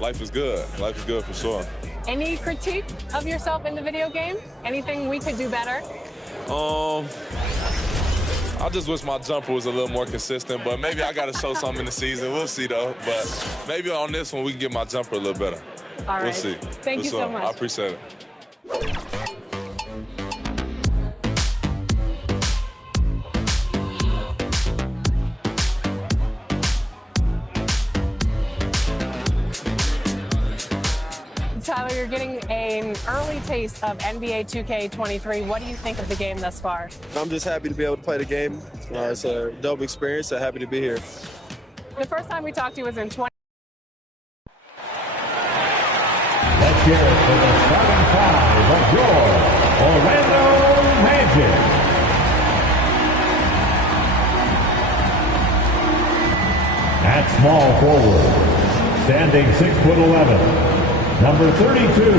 life is good. Life is good for sure. Any critique of yourself in the video game? Anything we could do better? I just wish my jumper was a little more consistent, but maybe I got to show something in the season. We'll see, though. But maybe on this one, we can get my jumper a little better. All right. We'll see. Thank you so much. I appreciate it. Tyler, you're getting an early taste of NBA 2K23. What do you think of the game thus far? I'm just happy to be able to play the game. It's a dope experience, so happy to be here. The first time we talked to you was in 20. Let's hear it for the starting five of your Orlando Magic. At small forward, standing 6'11", number 32,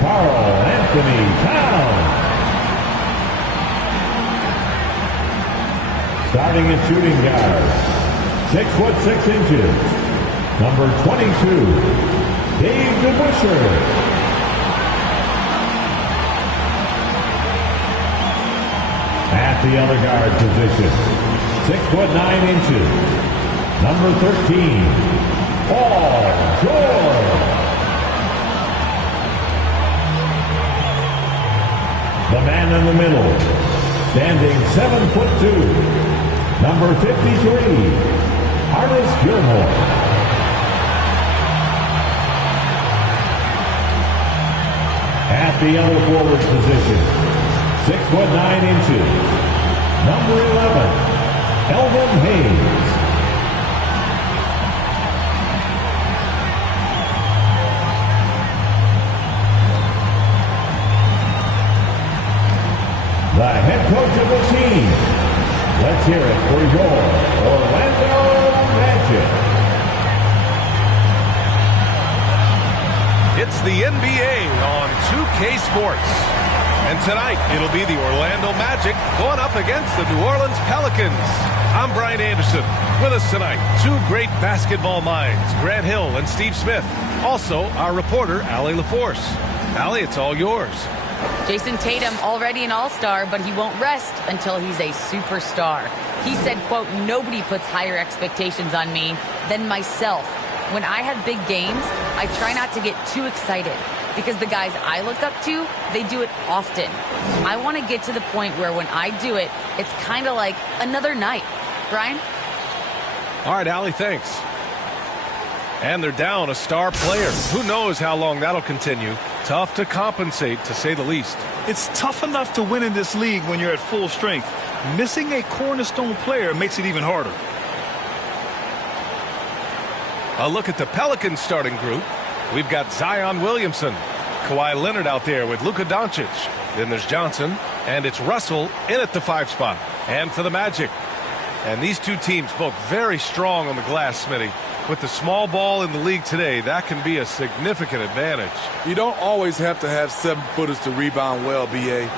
Karl Anthony Towns. Starting at shooting guard, 6'6", number 22, Dave DeBusschere. At the other guard position, 6'9", number 13, Paul George. The man in the middle, standing 7'2", number 53, Artis Gilmore. At the other forward position, 6'9", number 11, Elvin Hayes. The head coach of the team. Let's hear it for your Orlando Magic. It's the NBA on 2K Sports. And tonight, it'll be the Orlando Magic going up against the New Orleans Pelicans. I'm Brian Anderson. With us tonight, two great basketball minds, Grant Hill and Steve Smith. Also, our reporter, Allie LaForce. Allie, it's all yours. Jason Tatum, already an all-star, but he won't rest until he's a superstar. He said, quote, "Nobody puts higher expectations on me than myself. When I have big games, I try not to get too excited because the guys I look up to, they do it often. I want to get to the point where when I do it, it's kind of like another night." Brian? All right, Allie, thanks. And they're down a star player. Who knows how long that'll continue. Tough to compensate, to say the least. It's tough enough to win in this league when you're at full strength. Missing a cornerstone player makes it even harder. A look at the Pelicans starting group. We've got Zion Williamson, Kawhi Leonard out there with Luka Doncic. Then there's Johnson, and it's Russell in at the 5 spot. And for the Magic. And these two teams both very strong on the glass, Smitty. With the small ball in the league today, that can be a significant advantage. You don't always have to have 7-footers to rebound well, B.A.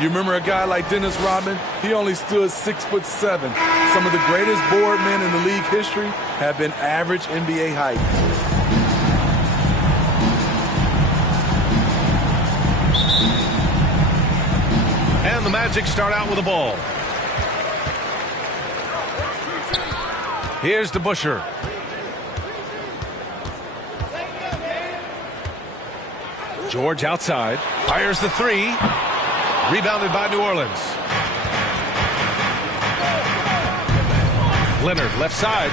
You remember a guy like Dennis Rodman? He only stood 6'7". Some of the greatest board men in the league history have been average NBA height. And the Magic start out with the ball. Here's DeBusschere. George outside, fires the 3, rebounded by New Orleans. Leonard left side,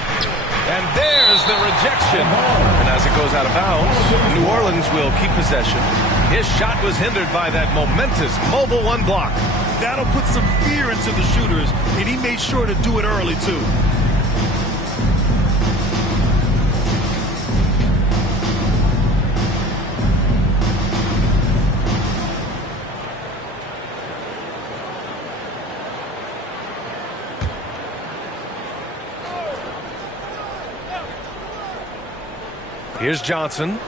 and there's the rejection. And as it goes out of bounds, New Orleans will keep possession. His shot was hindered by that momentous mobile 1 block. That'll put some fear into the shooters, and he made sure to do it early, too. Here's Johnson.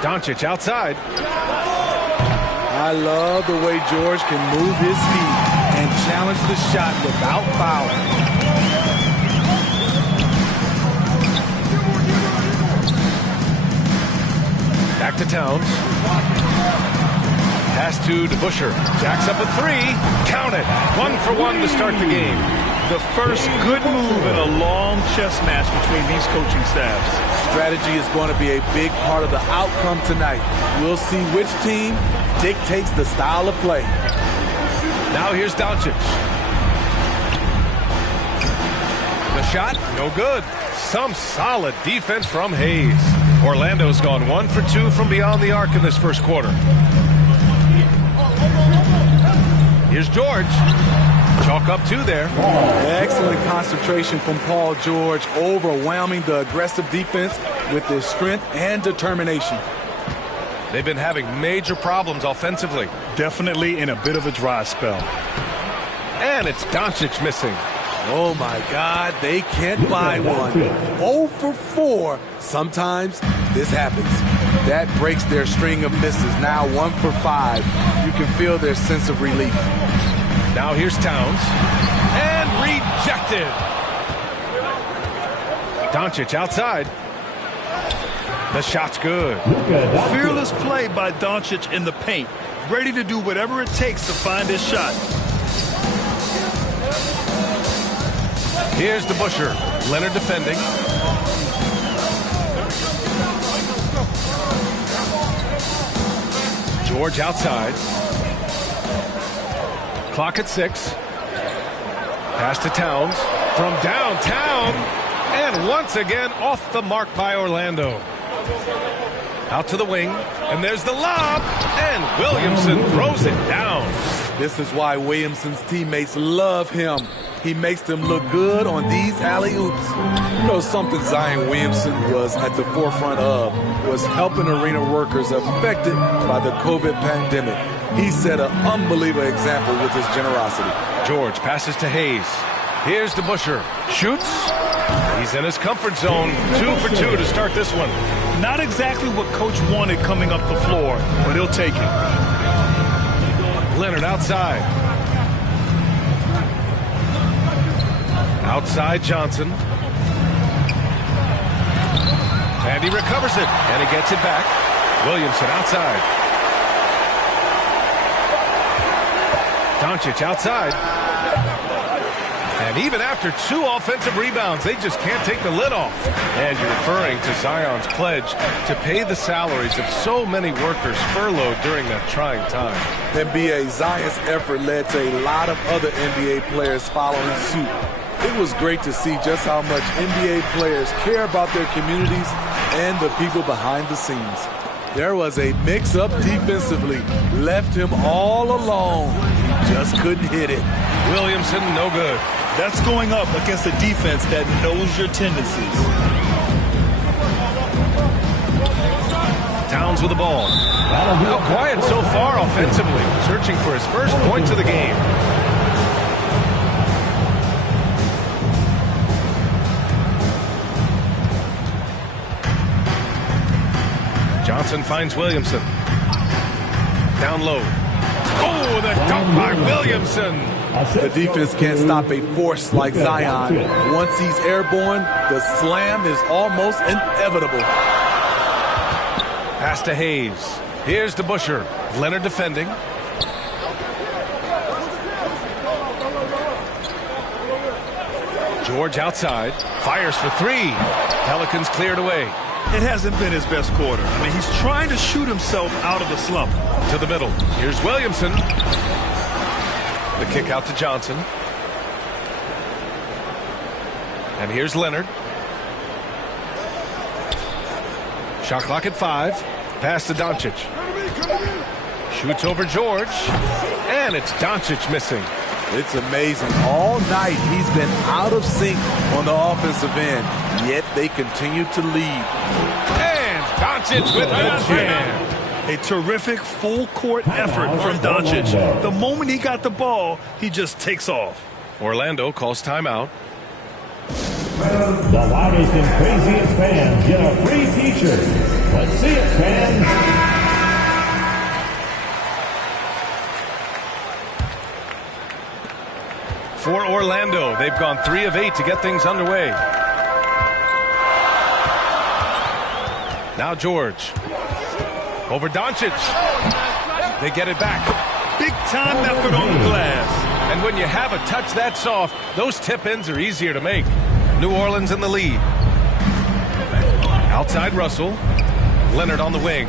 Doncic outside. I love the way George can move his feet and challenge the shot without fouling. Back to Towns. Pass to DeBusschere. Jacks up a three. Count it. 1 for 1 to start the game. The first good move in a long chess match between these coaching staffs. Strategy is going to be a big part of the outcome tonight. We'll see which team dictates the style of play. Now here's Doncic. The shot, no good. Some solid defense from Hayes. Orlando's gone 1 for 2 from beyond the arc in this first quarter. Here's George. Chalk up 2 there. Excellent concentration from Paul George, overwhelming the aggressive defense with his strength and determination. They've been having major problems offensively. Definitely in a bit of a dry spell. And it's Doncic missing. Oh my God, they can't buy one. 0 for 4. Sometimes this happens. That breaks their string of misses. Now 1 for 5. You can feel their sense of relief. Now here's Towns. And rejected. Doncic outside. The shot's good. Fearless play by Doncic in the paint. Ready to do whatever it takes to find his shot. Here's DeBusschere. Leonard defending. George outside. Clock at 6. Pass to Towns. From downtown. And once again off the mark by Orlando. Out to the wing. And there's the lob. And Williamson throws it down. This is why Williamson's teammates love him. He makes them look good on these alley-oops. You know, something Zion Williamson was at the forefront of was helping arena workers affected by the COVID pandemic. He set an unbelievable example with his generosity. George passes to Hayes. Here's DeBusschere. Shoots. He's in his comfort zone. 2 for 2 to start this one. Not exactly what Coach wanted coming up the floor, but he'll take it. Leonard outside. Outside Johnson. And he recovers it. And he gets it back. Williamson outside. Doncic outside. And even after 2 offensive rebounds, they just can't take the lid off. And you're referring to Zion's pledge to pay the salaries of so many workers furloughed during that trying time. NBA Zion's effort led to a lot of other NBA players following suit. It was great to see just how much NBA players care about their communities and the people behind the scenes. There was a mix-up defensively, left him all alone. He just couldn't hit it. Williamson, no good. That's going up against a defense that knows your tendencies. Towns with the ball. How quiet so far offensively, searching for his first points of the game. Johnson finds Williamson. Down low. Oh, the dunk by Williamson. The defense can't stop a force like Zion. Once he's airborne, the slam is almost inevitable. Pass to Hayes. Here's DeBusschere. Leonard defending. George outside. Fires for 3. Pelicans cleared away. It hasn't been his best quarter. I mean, he's trying to shoot himself out of the slump. To the middle. Here's Williamson. The kick out to Johnson. And here's Leonard. Shot clock at 5. Pass to Doncic. Shoots over George. And it's Doncic missing. It's amazing. All night he's been out of sync on the offensive end, yet they continue to lead. And Doncic with the jam. A terrific full-court effort from Doncic. The moment he got the ball, he just takes off. Orlando calls timeout. The loudest and craziest fans get a free t-shirt. Let's see it, fans. For Orlando, they've gone 3 of 8 to get things underway. Now George. Over Doncic. They get it back. Big time effort on the glass. And when you have a touch that soft, those tip-ins are easier to make. New Orleans in the lead. Outside Russell. Leonard on the wing.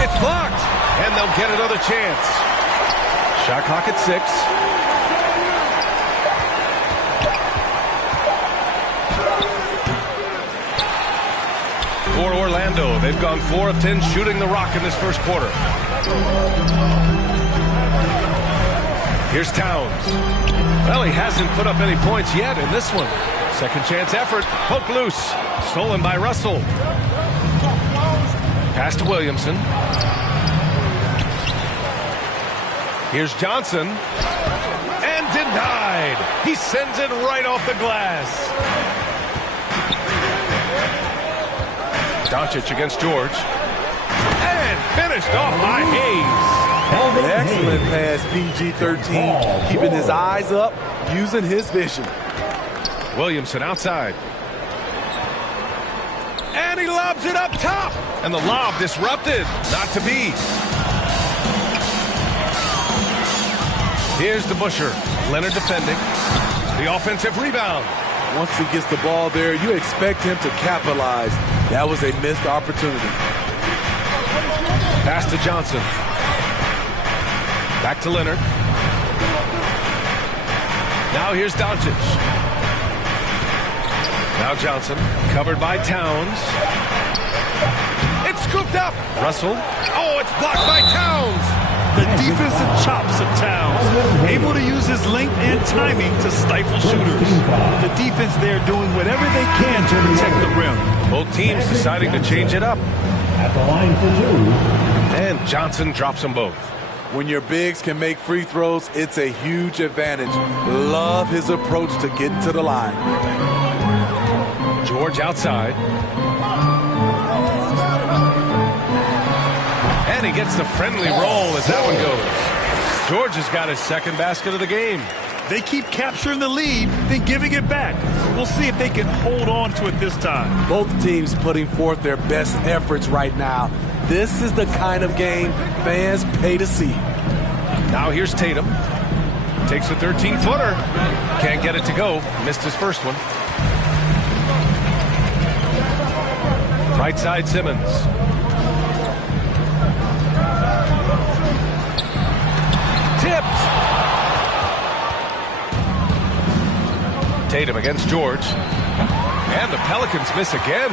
It's blocked. And they'll get another chance. Shot clock at 6. For Orlando, they've gone 4 of 10 shooting the rock in this first quarter. Here's Towns. Well, he hasn't put up any points yet in this one. Second chance effort. Poke loose. Stolen by Russell. Pass to Williamson. Here's Johnson. And denied. He sends it right off the glass. Doncic against George. And finished off by Hayes. Excellent pass, PG-13. Keeping his eyes up, using his vision. Williamson outside. And he lobs it up top. And the lob disrupted. Not to be. Here's the Busher. Leonard defending. The offensive rebound. Once he gets the ball there, you expect him to capitalize. That was a missed opportunity. Pass to Johnson. Back to Leonard. Now here's Doncic. Now Johnson, covered by Towns. It's scooped up. Russell. Oh, it's blocked by Towns. The defensive chops of Towns, able to use his length and timing to stifle shooters. The defense there doing whatever they can to protect the rim. Both teams deciding to change it up. At the line for 2. And Johnson drops them both. When your bigs can make free throws, it's a huge advantage. Love his approach to getting to the line. George outside. And he gets the friendly roll as that one goes. George has got his second basket of the game. They keep capturing the lead, then giving it back. We'll see if they can hold on to it this time. Both teams putting forth their best efforts right now. This is the kind of game fans pay to see. Now here's Tatum. Takes a 13-footer. Can't get it to go. Missed his first one. Right side Simmons. Tipped. Tatum against George. And the Pelicans miss again.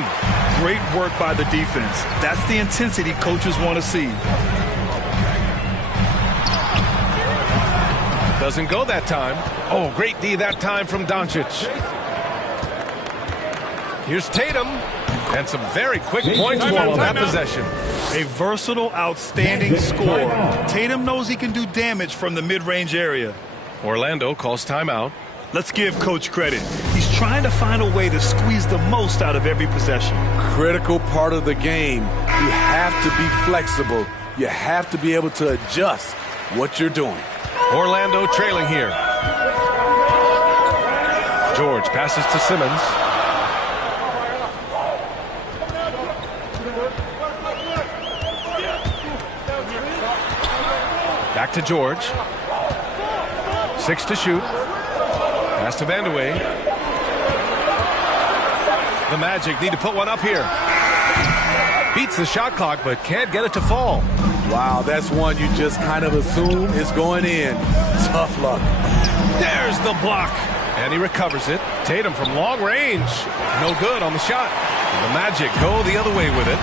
Great work by the defense. That's the intensity coaches want to see. Doesn't go that time. Oh, great D that time from Doncic. Here's Tatum. And some very quick points for him on that possession. A versatile, outstanding scorer. Tatum knows he can do damage from the mid-range area. Orlando calls timeout. Let's give Coach credit. He's trying to find a way to squeeze the most out of every possession. Critical part of the game. You have to be flexible. You have to be able to adjust what you're doing. Orlando trailing here. George passes to Simmons. Back to George. 6 to shoot. Pass to Vandeweghe. The Magic need to put one up here. Beats the shot clock, but can't get it to fall. Wow, that's one you just kind of assume is going in. Tough luck. There's the block. And he recovers it. Tatum from long range. No good on the shot. The Magic go the other way with it.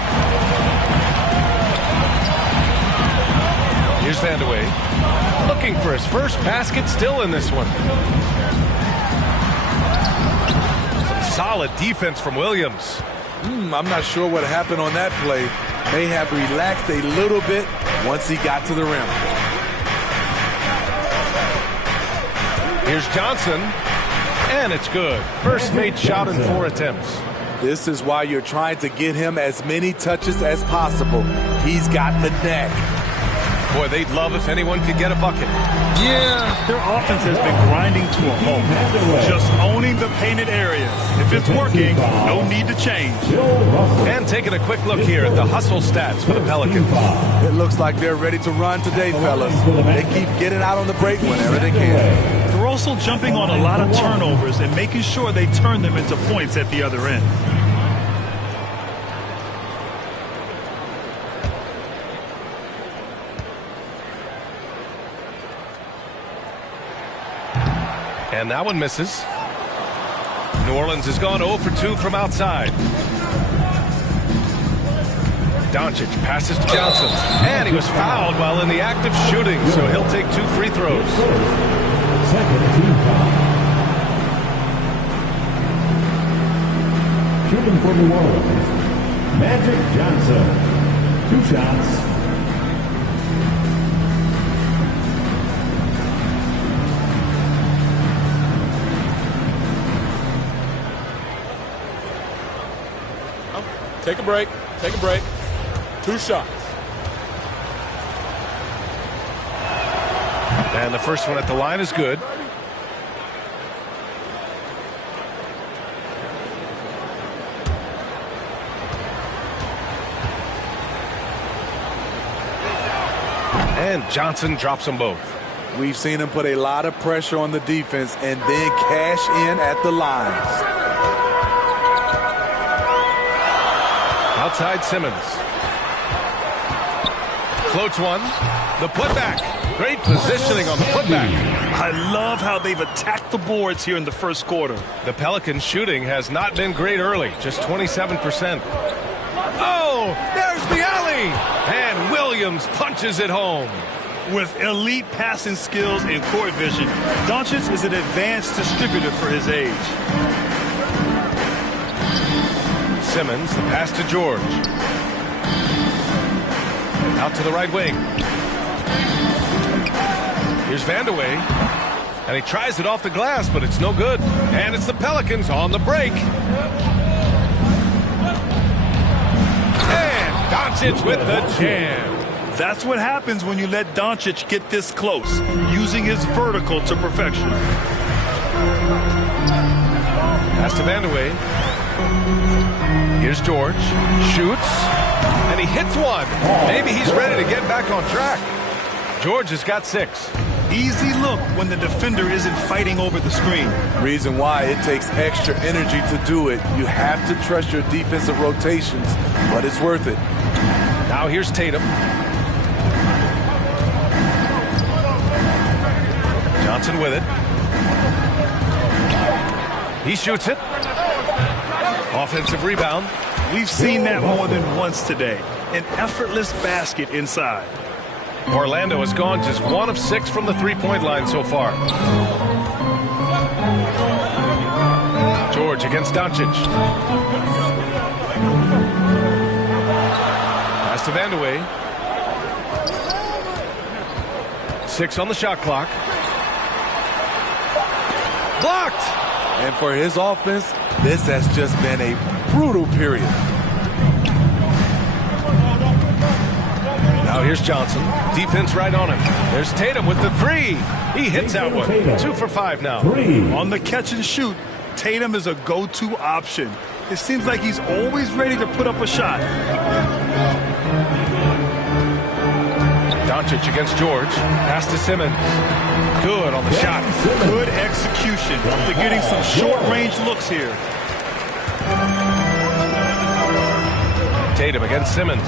Here's Vandeweghe. Looking for his first basket still in this one. Some solid defense from Williams. I'm not sure what happened on that play. May have relaxed a little bit once he got to the rim. Here's Johnson. And it's good. First made shot in 4 attempts. This is why you're trying to get him as many touches as possible. He's got the neck. Boy, they'd love if anyone could get a bucket. Yeah, their offense has been grinding to a halt. Just owning the painted areas. If it's working, no need to change. And taking a quick look here at the hustle stats for the Pelicans. It looks like they're ready to run today, fellas. They keep getting out on the break whenever they can. They're also jumping on a lot of turnovers and making sure they turn them into points at the other end. And that one misses. New Orleans has gone 0 for 2 from outside. Doncic passes to Johnson. And he was fouled while in the act of shooting, so he'll take 2 free throws. Second team foul. Shooting for New Orleans, Magic Johnson. 2 shots. Take a break. Take a break. 2 shots. And the first one at the line is good. And Johnson drops them both. We've seen him put a lot of pressure on the defense and then cash in at the lines. Outside Simmons. Floats one. The putback. Great positioning on the putback. I love how they've attacked the boards here in the first quarter. The Pelicans shooting has not been great early, just 27%. Oh, there's the alley. And Williams punches it home. With elite passing skills and court vision, Doncic is an advanced distributor for his age. Simmons, the pass to George. Out to the right wing. Here's Vandeweghe. And he tries it off the glass, but it's no good. And it's the Pelicans on the break. And Doncic with the jam. That's what happens when you let Doncic get this close, using his vertical to perfection. Pass to Vandeweghe. Here's George. Shoots. And he hits one. Maybe he's ready to get back on track. George has got 6. Easy look when the defender isn't fighting over the screen. Reason why it takes extra energy to do it. You have to trust your defensive rotations, but it's worth it. Now here's Tatum. Johnson with it. He shoots it. Offensive rebound. We've seen that more than once today. An effortless basket inside. Orlando has gone just 1 of 6 from the three-point line so far. George against Doncic. Pass to Vandeweghe. 6 on the shot clock. Blocked! And for his offense, this has just been a brutal period. Now here's Johnson. Defense right on him. There's Tatum with the 3. He hits that one. 2 for 5 now. On the catch and shoot, Tatum is a go-to option. It seems like he's always ready to put up a shot. Doncic against George. Pass to Simmons. Good on the shot. Good execution. They're getting some short-range looks here. Tatum against Simmons.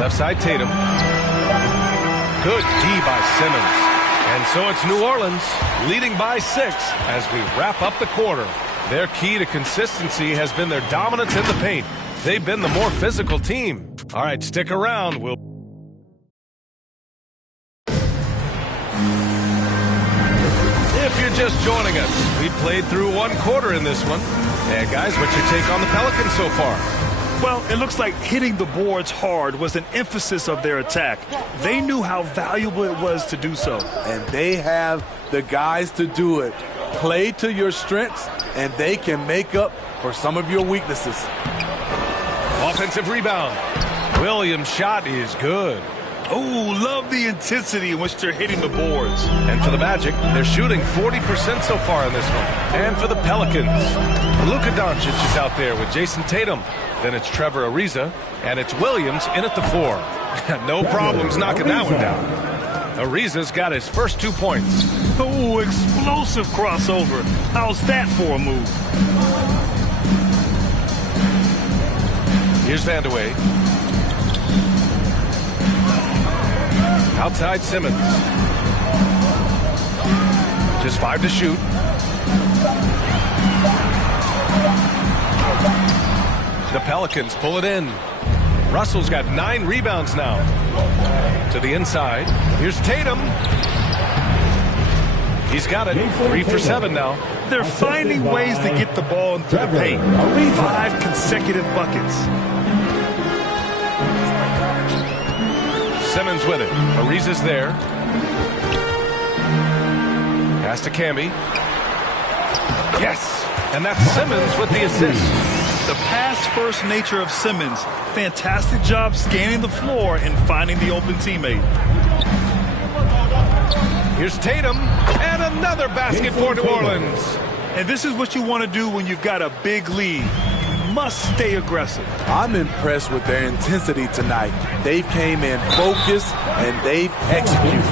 Left side Tatum. Good D by Simmons. And so it's New Orleans leading by 6 as we wrap up the quarter. Their key to consistency has been their dominance in the paint. They've been the more physical team. All right, stick around. If you're just joining us, we played through 1 quarter in this one. And guys, what's your take on the Pelicans so far? Well, it looks like hitting the boards hard was an emphasis of their attack. They knew how valuable it was to do so. And they have the guys to do it. Play to your strengths, and they can make up for some of your weaknesses. Offensive rebound. Williams' shot is good. Oh, love the intensity in which they're hitting the boards. And for the Magic, they're shooting 40% so far in this one. And for the Pelicans, Luka Doncic is out there with Jason Tatum. Then it's Trevor Ariza, and it's Williams in at the 4. No problems knocking that one down. Ariza's got his first 2 points. Oh, explosive crossover. How's that for a move? Here's Vandeweghe. Outside Simmons. Just 5 to shoot. The Pelicans pull it in. Russell's got 9 rebounds now. To the inside. Here's Tatum. He's got it. 3 for 7 now. They're finding ways to get the ball into the paint. 5 consecutive buckets. Simmons with it. Ariza's there. Pass to Camby. Yes. And that's Simmons with the assist. The pass-first nature of Simmons. Fantastic job scanning the floor and finding the open teammate. Here's Tatum. And another basket for New Orleans. And this is what you want to do when you've got a big lead. Must stay aggressive. I'm impressed with their intensity tonight. They've came in focused and they've executed.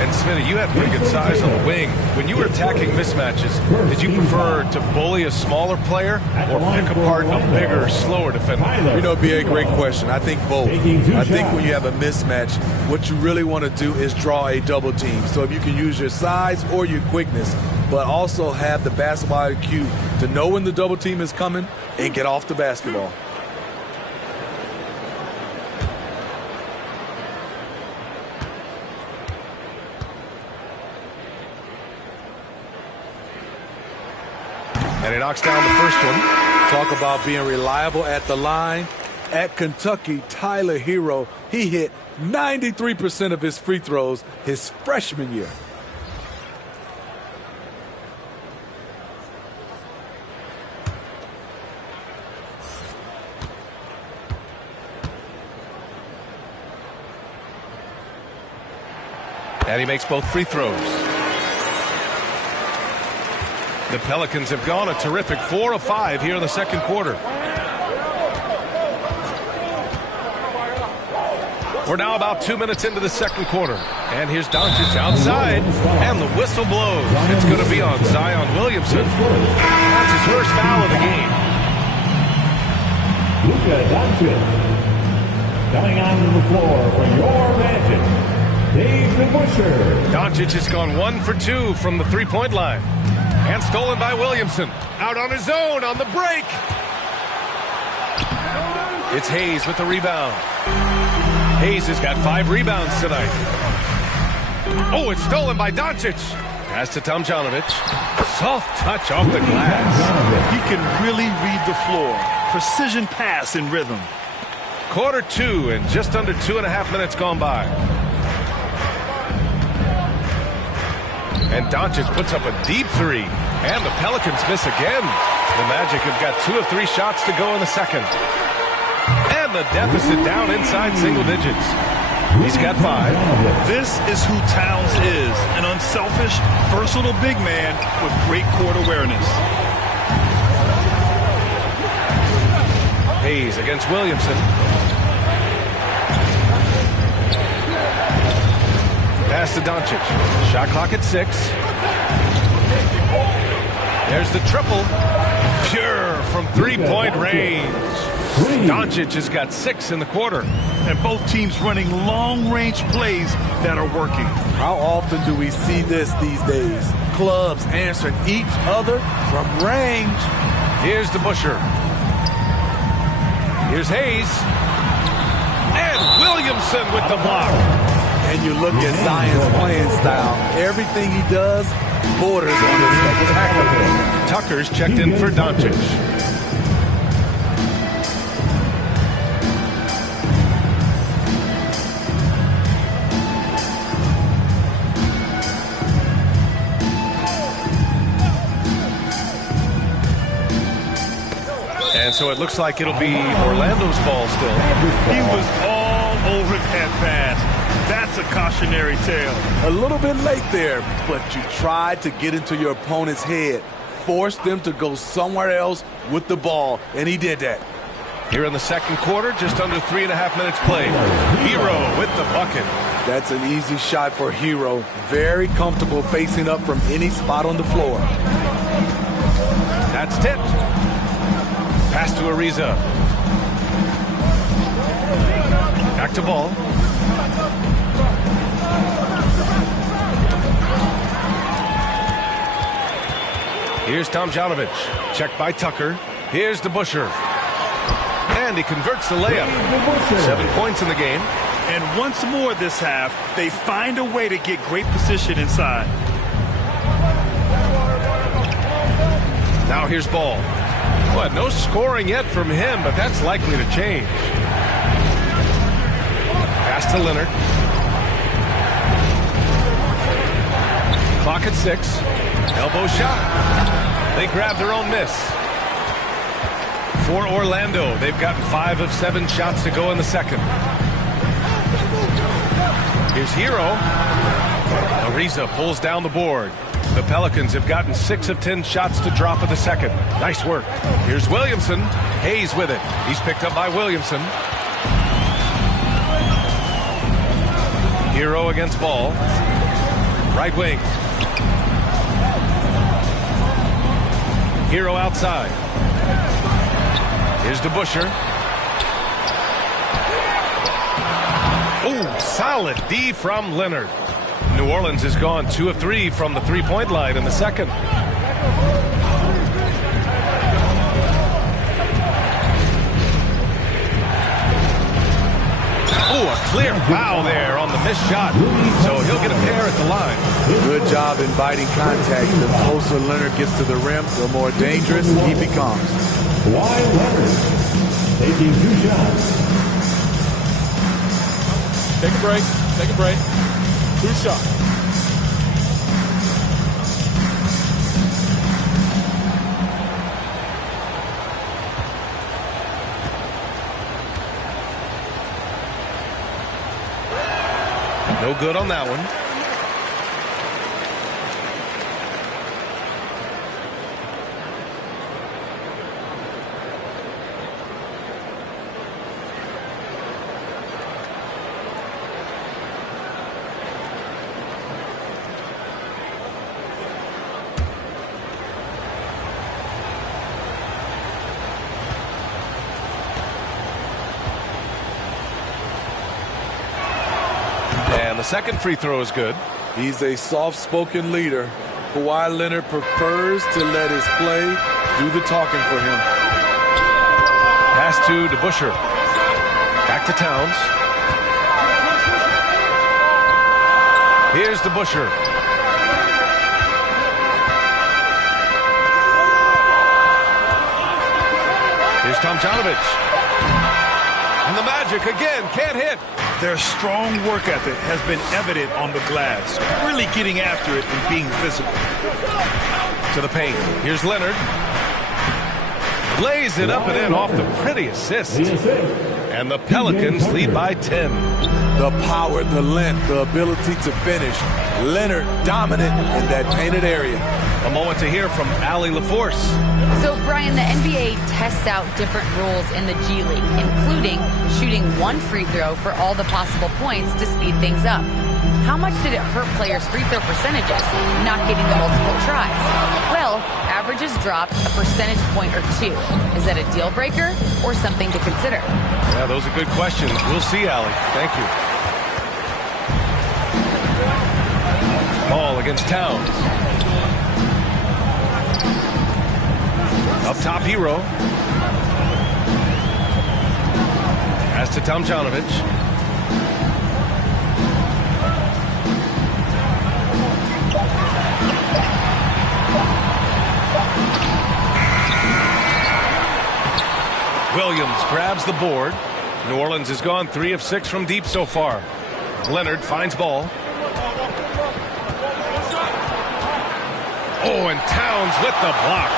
And Smitty, you had pretty good size on the wing. When you were attacking mismatches, did you prefer to bully a smaller player or pick apart a bigger, slower defender? You know, it'd be a great question. I think both. I think when you have a mismatch, what you really want to do is draw a double team. So if you can use your size or your quickness, but also have the basketball IQ to know when the double team is coming and get off the basketball. And he knocks down the first one. Talk about being reliable at the line. At Kentucky, Tyler Hero, he hit 93% of his free throws his freshman year. And he makes both free throws. The Pelicans have gone a terrific 4 of 5 here in the second quarter. We're now about 2 minutes into the second quarter. And here's Doncic outside. And the whistle blows. It's going to be on Zion Williamson. That's his first foul of the game. Luka Doncic coming onto the floor for your Magic. Dave the Busher. Doncic has gone 1 for 2 from the three-point line. And stolen by Williamson. Out on his own on the break. It's Hayes with the rebound. Hayes has got 5 rebounds tonight. Oh, it's stolen by Doncic. Pass to Tomjanovich. Soft touch off the glass. He can really read the floor. Precision pass in rhythm. Quarter 2 and just under 2.5 minutes gone by. And Doncic puts up a deep 3. And the Pelicans miss again. The Magic have got 2 of 3 shots to go in the second. And the deficit down inside single digits. He's got 5. This is who Towns is. An unselfish, versatile big man with great court awareness. Hayes against Williamson. Pass to Doncic. Shot clock at 6. There's the triple. Pure from three-point range. Doncic has got 6 in the quarter. And both teams running long-range plays that are working. How often do we see this these days? Clubs answering each other from range. Here's the Busher. Here's Hayes. And Williamson with the block. And you look at Zion's playing style. Everything he does borders on the spectacular. Tucker's checked in for Doncic. And And so it looks like it'll be Orlando's ball still. He was all over that pass. That's a cautionary tale. A little bit late there, but you tried to get into your opponent's head. Force them to go somewhere else with the ball, and he did that. Here in the second quarter, just under 3.5 minutes played. Hero with the bucket. That's an easy shot for Hero. Very comfortable facing up from any spot on the floor. That's tipped. Pass to Ariza. Back to ball. Here's Tomjanovich. Checked by Tucker. Here's DeBusschere. And he converts the layup. 7 points in the game. And once more this half, they find a way to get great position inside. Now here's Ball. Well, no scoring yet from him, but that's likely to change. Pass to Leonard. Clock at 6. Elbow shot. They grab their own miss. For Orlando, they've gotten 5 of 7 shots to go in the second. Here's Hero. Ariza pulls down the board. The Pelicans have gotten 6 of 10 shots to drop in the second. Nice work. Here's Williamson. Hayes with it. He's picked up by Williamson. Hero against Ball. Right wing. Hero outside. Here's DeBusschere. Oh, solid D from Leonard. New Orleans has gone 2 of 3 from the three-point line in the second. Oh, a clear foul there on the missed shot. So he'll get a pair at the line. Good job inviting contact. The closer Leonard gets to the rim, the more dangerous he becomes. Kawhi Leonard taking 2 shots. Take a break. Take a break. 2 shots. No good on that one. The second free throw is good. He's a soft-spoken leader. Kawhi Leonard prefers to let his play do the talking for him. Pass to DeBusschere. Back to Towns. Here's DeBusschere. Here's Tomjanovich. And the Magic again can't hit. Their strong work ethic has been evident on the glass, really getting after it and being physical. To the paint. Here's Leonard. Lays it up and in off the pretty assist. And the Pelicans lead by 10. The power, the length, the ability to finish. Leonard dominant in that painted area. A moment to hear from Allie LaForce. So, Brian, the NBA tests out different rules in the G League, including shooting 1 free throw for all the possible points to speed things up. How much did it hurt players' free throw percentages, not getting the multiple tries? Well, averages dropped a percentage point or 2. Is that a deal breaker or something to consider? Yeah, those are good questions. We'll see, Allie. Thank you. Ball against Towns. Up top, Hero. Pass to Tomjanovich. Williams grabs the board. New Orleans has gone 3 of 6 from deep so far. Leonard finds Ball. Oh, and Towns with the block.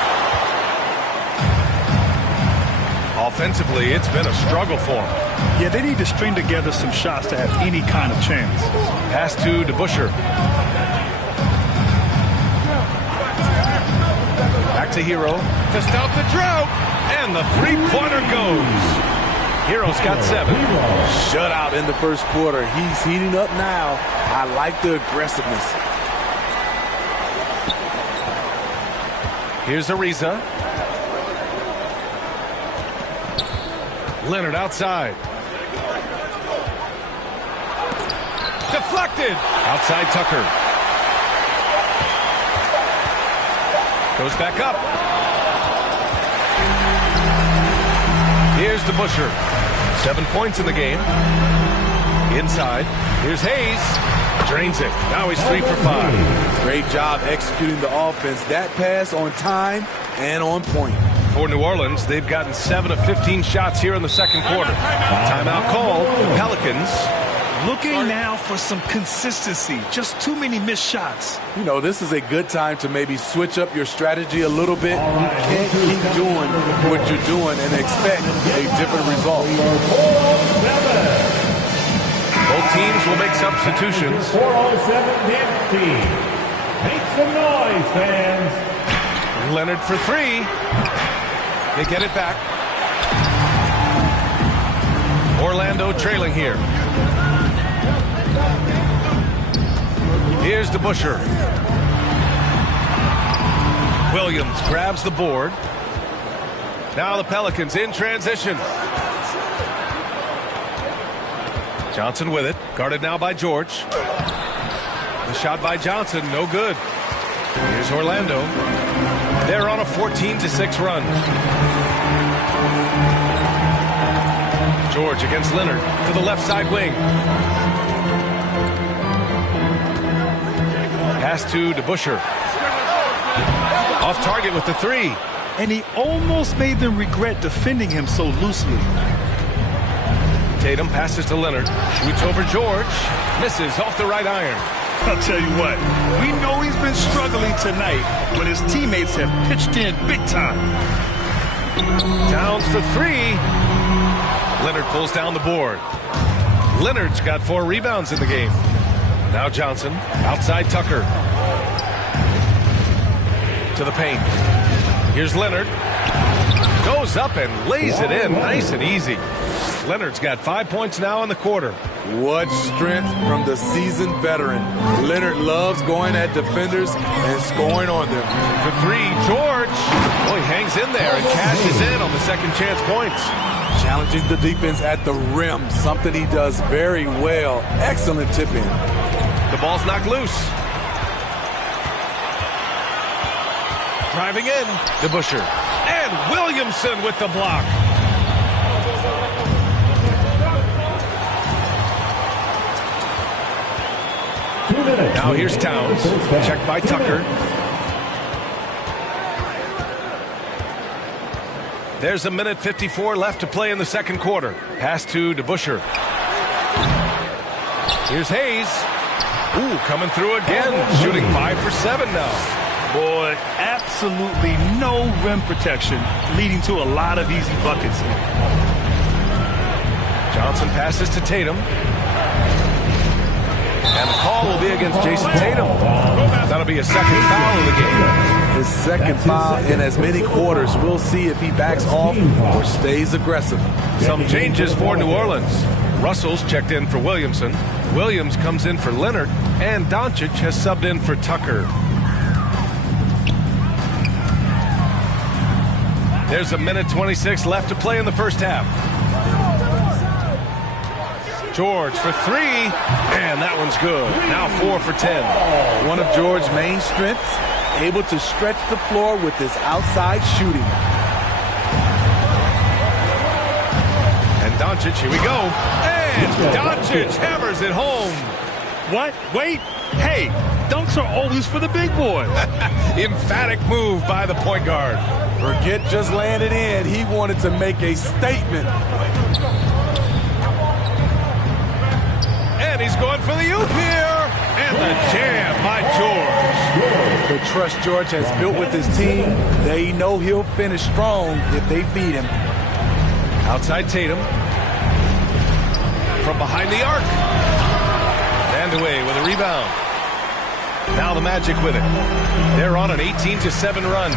Offensively, it's been a struggle for them. Yeah, they need to string together some shots to have any kind of chance. Pass to DeBusschere. Back to Hero to stop the drought, and the three-pointer goes. Hero's got 7. Shutout in the first quarter. He's heating up now. I like the aggressiveness. Here's Ariza. Leonard outside. Deflected. Outside Tucker. Goes back up. Here's DeBusschere. 7 points in the game. Inside. Here's Hayes. Drains it. Now he's 3 for 5. Great job executing the offense. That pass on time and on point. For New Orleans, they've gotten 7 of 15 shots here in the second quarter. Timeout called. The Pelicans. Looking now for some consistency. Just too many missed shots. You know, this is a good time to maybe switch up your strategy a little bit. You can't keep doing what you're doing and expect a different result. Both teams will make substitutions. 407 Dance Team. Make some noise, fans. Leonard for 3. They get it back. Orlando trailing here. Here's DeBusschere. Williams grabs the board. Now the Pelicans in transition. Johnson with it. Guarded now by George. The shot by Johnson, no good. Here's Orlando. They're on a 14-6 run. George against Leonard to the left side wing. Pass to DeBusschere. Off target with the 3. And he almost made them regret defending him so loosely. Tatum passes to Leonard. Shoots over George. Misses off the right iron. I'll tell you what, we know he's been struggling tonight, but his teammates have pitched in big time. Towns for 3. Leonard pulls down the board. Leonard's got 4 rebounds in the game. Now Johnson, outside Tucker. To the paint. Here's Leonard. Goes up and lays it in nice and easy. Leonard's got 5 points now in the quarter. What strength from the seasoned veteran. Leonard loves going at defenders and scoring on them. For 3, George. Oh, he hangs in there and cashes in on the second chance points. Challenging the defense at the rim, something he does very well. Excellent tip in. The ball's knocked loose. Driving in, DeBusschere. And Williamson with the block. Now here's Towns. Checked by Tucker. There's 1:54 left to play in the second quarter. Pass to DeBusschere. Here's Hayes. Ooh, coming through again. Shooting 5 for 7 now. Boy, absolutely no rim protection, leading to a lot of easy buckets. Johnson passes to Tatum. And the call will be against Jason Tatum. That'll be a second foul of the game. His second foul in as many quarters. We'll see if he backs off or stays aggressive. Some changes for New Orleans. Russell's checked in for Williamson. Williams comes in for Leonard. And Doncic has subbed in for Tucker. There's 1:26 left to play in the first half. George for 3, and that one's good. Now 4 for 10. One of George's main strengths, able to stretch the floor with his outside shooting. And Doncic, here we go. And Doncic hammers it home. What? Wait. Hey, dunks are always for the big boy. Emphatic move by the point guard. Forget just laying it in. He wanted to make a statement. And he's going for the oop here. And the jam by George. The trust George has built with his team, they know he'll finish strong if they feed him. Outside Tatum. From behind the arc. And away with a rebound. Now the Magic with it. They're on an 18-7 run.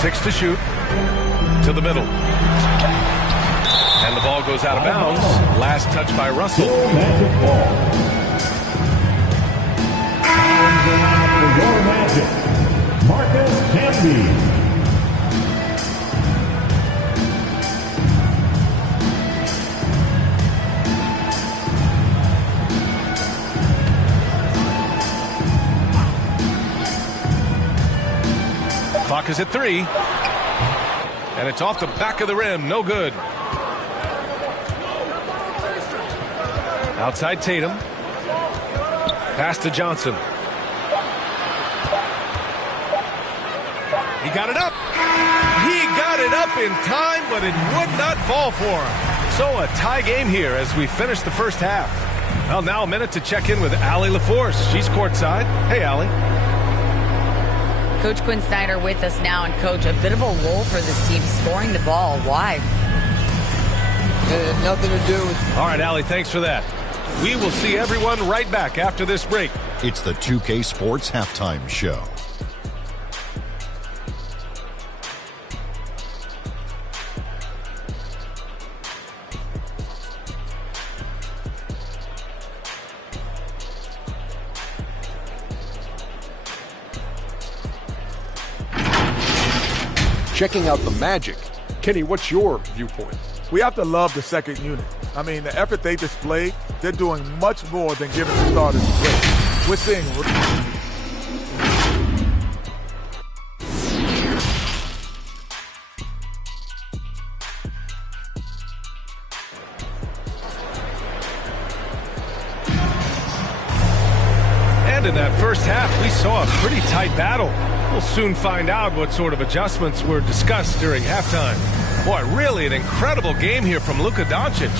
Six to shoot. To the middle. And the ball goes out of bounds. Last touch by Russell. Magic ball. For your Magic, Marcus Camby. Clock is at 3. And it's off the back of the rim. No good. Outside Tatum. Pass to Johnson. He got it up. He got it up in time, but it would not fall for him. So a tie game here as we finish the first half. Well, now a minute to check in with Allie LaForce. She's courtside. Hey, Allie. Coach Quinn Snyder with us now, and Coach, a bit of a lull for this team scoring the ball. Why? Nothing to do with... All right, Allie, thanks for that. We will see everyone right back after this break. It's the 2K Sports Halftime Show. Checking out the Magic. Kenny, what's your viewpoint? We have to love the second unit. I mean, the effort they displayed, they're doing much more than giving the starters a break. We're seeing... And in that first half, we saw a pretty tight battle. We'll soon find out what sort of adjustments were discussed during halftime. Boy, really an incredible game here from Luka Doncic.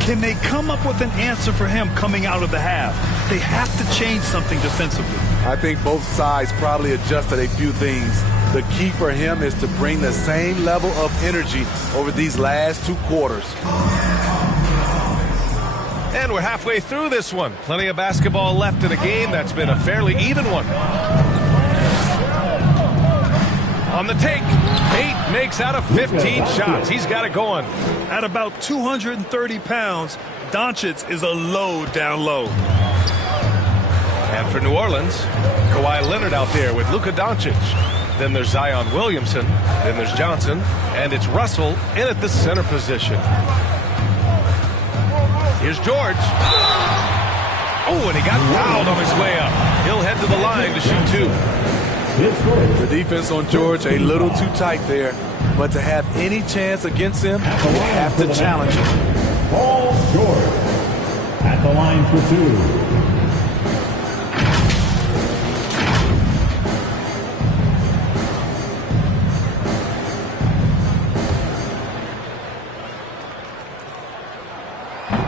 Can they come up with an answer for him coming out of the half? They have to change something defensively. I think both sides probably adjusted a few things. The key for him is to bring the same level of energy over these last 2 quarters. And we're halfway through this one. Plenty of basketball left in a game that's been a fairly even one. On the take, Pate makes out of 15 shots. He's got it going. At about 230 pounds, Doncic is a load down low. And for New Orleans, Kawhi Leonard out there with Luka Doncic. Then there's Zion Williamson. Then there's Johnson. And it's Russell in at the center position. Here's George. Oh, and he got fouled on his way up. He'll head to the line to shoot 2. The defense on George a little too tight there, but to have any chance against him, they have to challenge him. Paul George at the line for 2.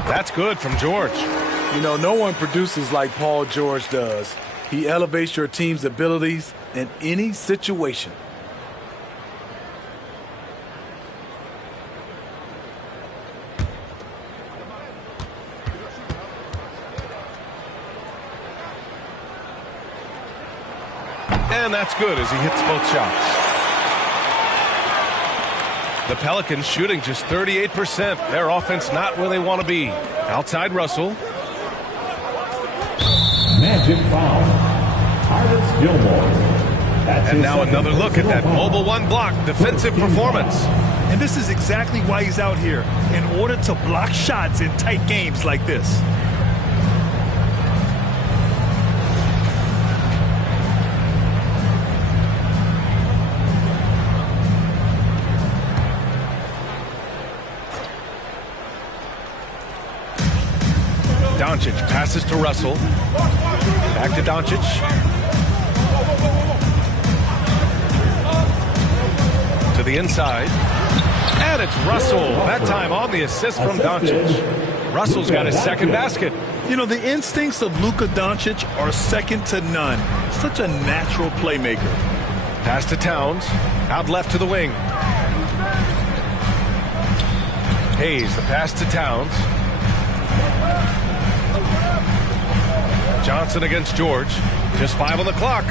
That's good from George. You know, no one produces like Paul George does. He elevates your team's abilities in any situation. And that's good as he hits both shots. The Pelicans shooting just 38%. Their offense not where they want to be. Outside Russell. Magic foul. Artis Gilmore. And now another look at that mobile 1 block defensive performance. And this is exactly why he's out here, in order to block shots in tight games like this. Doncic passes to Russell. Back to Doncic. To the inside. And it's Russell. That time on the assist from Doncic. Russell's got his second basket. You know, the instincts of Luka Doncic are second to none. Such a natural playmaker. Pass to Towns. Out left to the wing. Hayes, the pass to Towns. Johnson against George. Just 5 on the clock.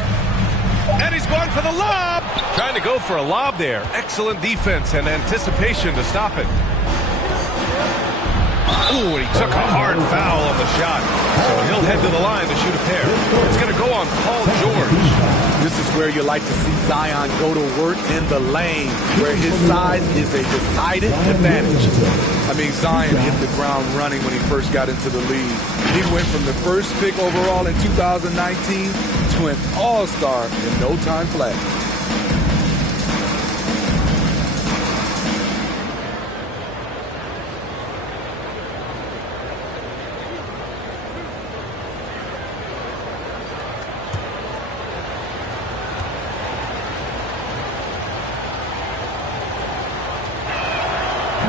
And he's going for the lob. Trying to go for a lob there. Excellent defense and anticipation to stop it. Ooh, and he took a hard foul on the shot. So he'll head to the line to shoot a pair. It's going to go on Paul George. This is where you like to see Zion go to work in the lane, where his size is a decided advantage. I mean, Zion hit the ground running when he first got into the league. He went from the first pick overall in 2019 to an all-star in no time flat.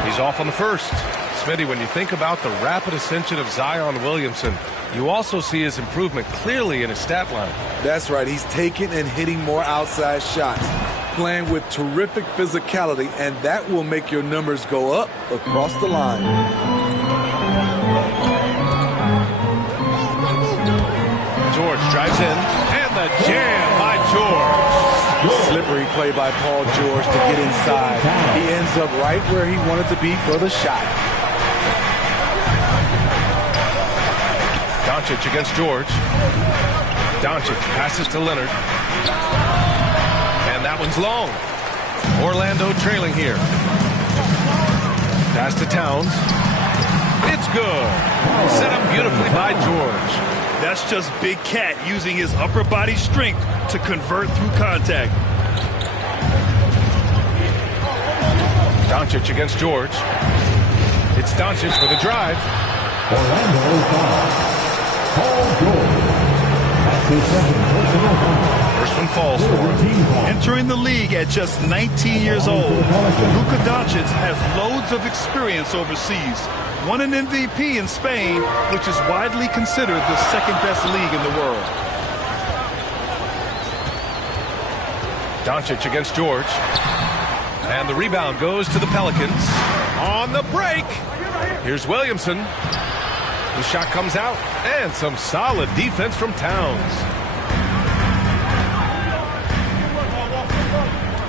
He's off on the first. Smitty, when you think about the rapid ascension of Zion Williamson, you also see his improvement clearly in his stat line. That's right. He's taking and hitting more outside shots, playing with terrific physicality, and that will make your numbers go up across the line. George drives in, and the jam by George. Slippery play by Paul George to get inside. He ends up right where he wanted to be for the shot. Doncic against George. Doncic passes to Leonard. And that one's long. Orlando trailing here. Pass to Towns. It's good. Set up beautifully by George. That's just Big Cat using his upper body strength to convert through contact. Doncic against George. It's Doncic for the drive. Orlando foul. Paul George. That's his second personal foul. First one falls for him. Entering the league at just 19 years old, Luka Doncic has loads of experience overseas. Won an MVP in Spain, which is widely considered the second-best league in the world. Doncic against George. And the rebound goes to the Pelicans. On the break. Here's Williamson. The shot comes out. And some solid defense from Towns.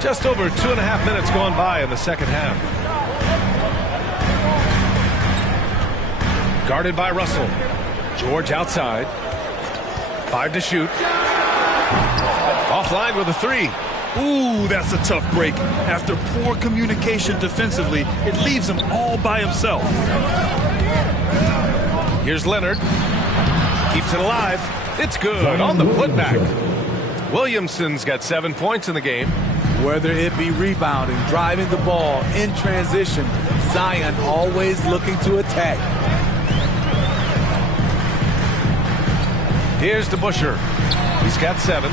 Just over 2.5 minutes gone by in the second half. Guarded by Russell. George outside. 5 to shoot. Offline with a 3. Ooh, that's a tough break. After poor communication defensively, it leaves him all by himself. Here's Leonard. Keeps it alive. It's good on the putback. Williamson's got 7 points in the game. Whether it be rebounding, driving the ball, in transition, Zion always looking to attack. Here's to Busher. He's got 7.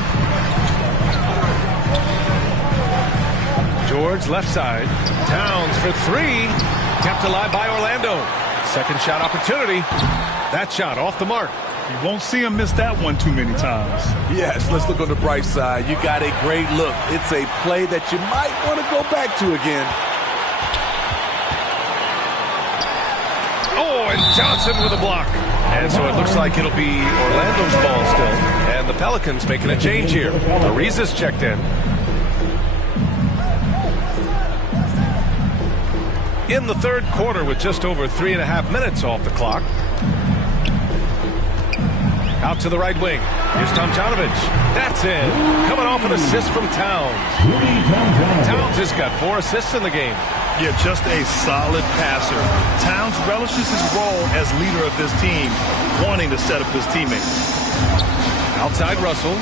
George left side. Towns for 3. Kept alive by Orlando. Second shot opportunity. That shot off the mark. You won't see him miss that one too many times. Yes, let's look on the bright side. You got a great look. It's a play that you might want to go back to again. Oh, and Johnson with a block. And so it looks like it'll be Orlando's ball still. And the Pelicans making a change here. Ariza's checked in. In the third quarter with just over 3.5 minutes off the clock. Out to the right wing. Here's Tomjanovich. That's in. Coming off an assist from Towns. Towns has got 4 assists in the game. Yeah, just a solid passer. Towns relishes his role as leader of this team, wanting to set up his teammates. Outside Russell.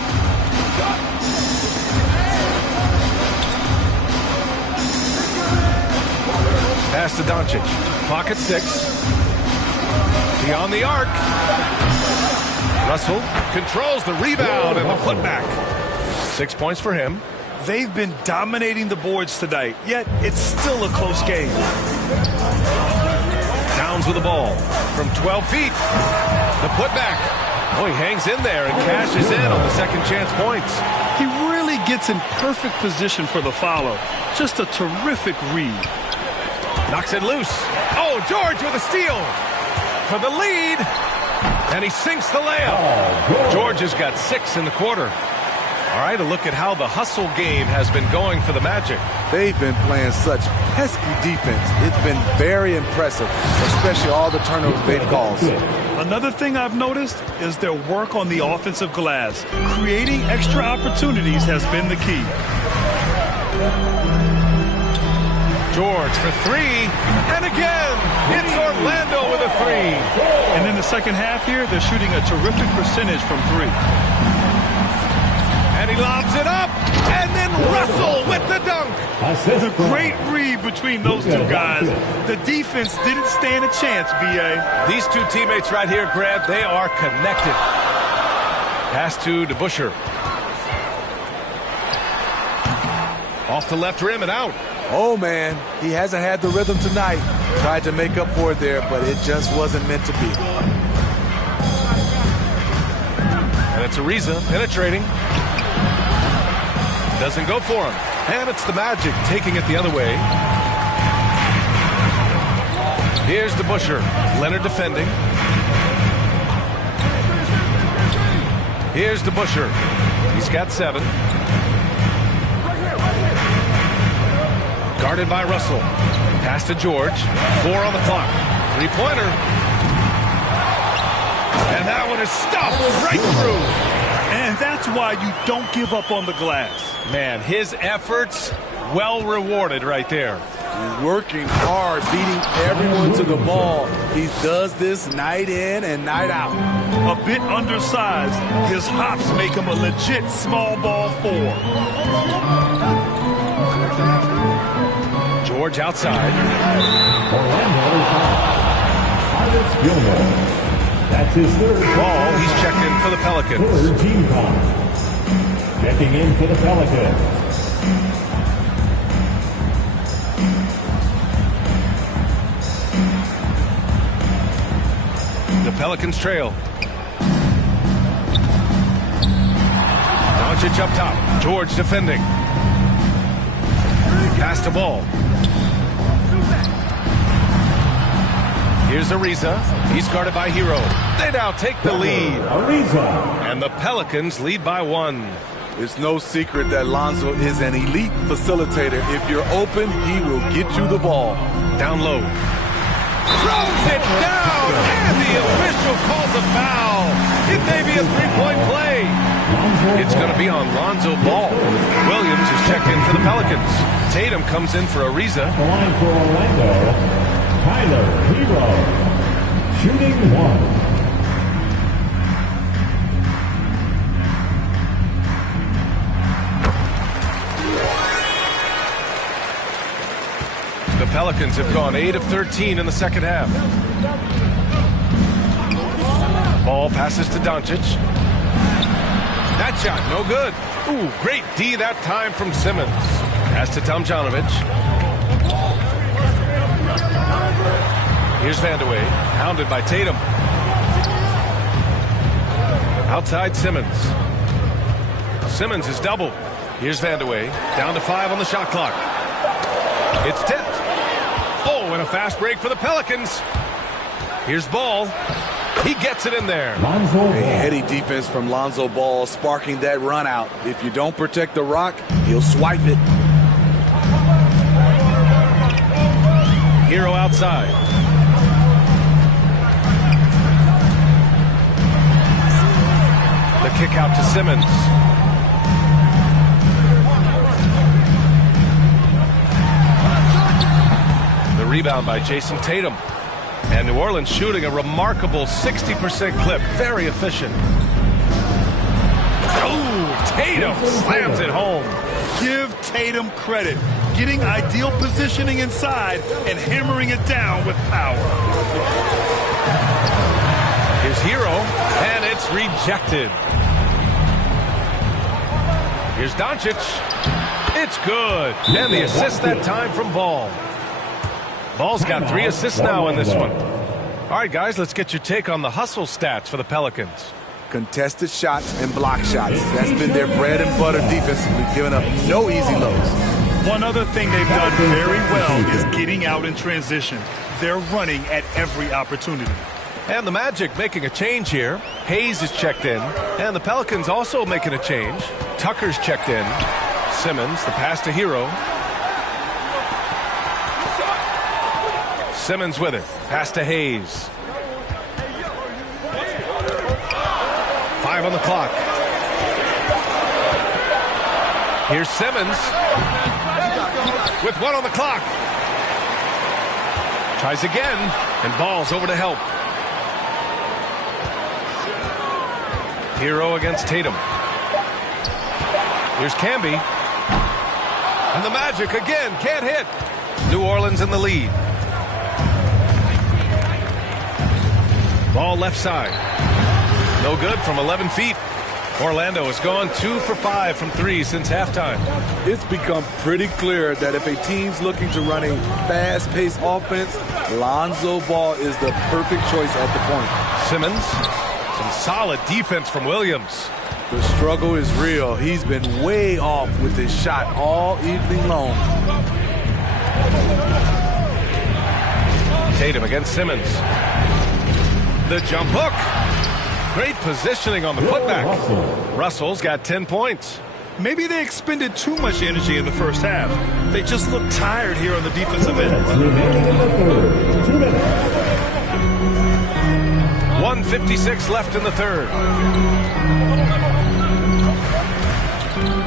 Pass to Doncic. Clock at 6. Beyond the arc. Russell controls the rebound and the putback. 6 points for him. They've been dominating the boards tonight, yet it's still a close game. Towns with the ball from 12 feet. The putback. Oh, he hangs in there and cashes in on the second chance points. He really gets in perfect position for the follow. Just a terrific read. Knocks it loose. Oh, George with a steal for the lead. And he sinks the layup. George has got 6 in the quarter. All right, a look at how the hustle game has been going for the Magic. They've been playing such pesky defense. It's been very impressive, especially all the turnovers they've caused. Another thing I've noticed is their work on the offensive glass. Creating extra opportunities has been the key. George for 3, and again, it's Orlando with a 3. And in the second half here, they're shooting a terrific percentage from 3. And he lobs it up, and then Russell with the dunk. The great read between those two guys. The defense didn't stand a chance, B.A. These two teammates right here, Grant, they are connected. Pass to DeBusschere. Off the left rim and out. Oh, man, he hasn't had the rhythm tonight. Tried to make up for it there, but it just wasn't meant to be. And it's Ariza penetrating. Doesn't go for him. And it's the Magic taking it the other way. Here's DeBusschere. Leonard defending. Here's DeBusschere. He's got 7. Guarded by Russell. Pass to George. 4 on the clock. 3-pointer. And that one is stuffed right through. And that's why you don't give up on the glass. Man, his efforts well rewarded right there. He's working hard, beating everyone to the ball. He does this night in and night out. A bit undersized, his hops make him a legit small ball 4. George outside. Orlando foul. Gilmore. That's his third ball. He's checked in for the Pelicans. Third team foul. Checking in for the Pelicans. The Pelicans trail. Doncic up top. George defending. Pass to ball. Here's Ariza. He's guarded by Hero. They now take the lead. Ariza. And the Pelicans lead by 1. It's no secret that Lonzo is an elite facilitator. If you're open, he will get you the ball. Down low. Throws it down, and the official calls a foul. It may be a 3-point play. It's going to be on Lonzo Ball. Williams is checked in for the Pelicans. Tatum comes in for Ariza. The line for Orlando, Tyler Hero, shooting 1. The Pelicans have gone 8 of 13 in the second half. Ball passes to Doncic. That shot, no good. Ooh, great D that time from Simmons. Pass to Tomjanovich. Here's Vandeweghe, hounded by Tatum. Outside Simmons. Simmons is doubled. Here's Vandeweghe, down to 5 on the shot clock. It's tipped. Oh, and a fast break for the Pelicans. Here's Ball. He gets it in there. A heady defense from Lonzo Ball, sparking that run out. If you don't protect the rock, he'll swipe it. Hero outside. The kick out to Simmons. The rebound by Jason Tatum. And New Orleans shooting a remarkable 60% clip. Very efficient. Oh, Tatum slams it home. Give Tatum credit. Getting ideal positioning inside and hammering it down with power. Here's Hero, and it's rejected. Here's Doncic. It's good. And the assist that time from Ball. Ball's got 3 assists now in this one. All right, guys, let's get your take on the hustle stats for the Pelicans. Contested shots and block shots. That's been their bread and butter defensively, giving up no easy looks. One other thing they've done very well is getting out in transition. They're running at every opportunity. And the Magic making a change here. Hayes is checked in. And the Pelicans also making a change. Tucker's checked in. Simmons, the pass to Hero. Simmons with it. Pass to Hayes. 5 on the clock. Here's Simmons with 1 on the clock. Tries again, and Ball's over to help. Hero against Tatum. Here's Camby. And the Magic again can't hit. New Orleans in the lead. Ball left side. No good from 11 feet. Orlando has gone 2 for 5 from 3 since halftime. It's become pretty clear that if a team's looking to run a fast-paced offense, Lonzo Ball is the perfect choice at the point. Simmons, some solid defense from Williams. The struggle is real. He's been way off with his shot all evening long. Tatum against Simmons. The jump hook. Great positioning on the putback. Russell's got 10 points. Maybe they expended too much energy in the first half. They just look tired here on the defensive end. 1:56 left in the third.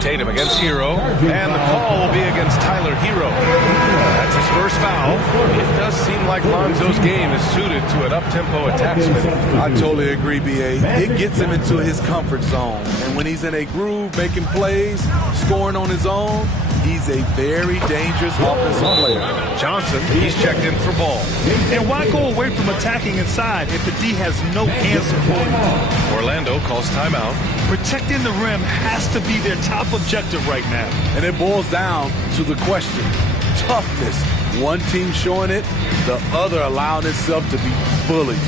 Tatum against Hero, and the call will be against Tyler Hero. That's his first foul. It does seem like Lonzo's game is suited to an up-tempo attachment. I totally agree, B.A. It gets him into his comfort zone. And when he's in a groove, making plays, scoring on his own, he's a very dangerous offensive player. Johnson, he's checked in for Ball. And why go away from attacking inside if the D has no answer for you? Orlando calls timeout. Protecting the rim has to be their top objective right now. And it boils down to the question. Toughness. One team showing it, the other allowing itself to be bullied.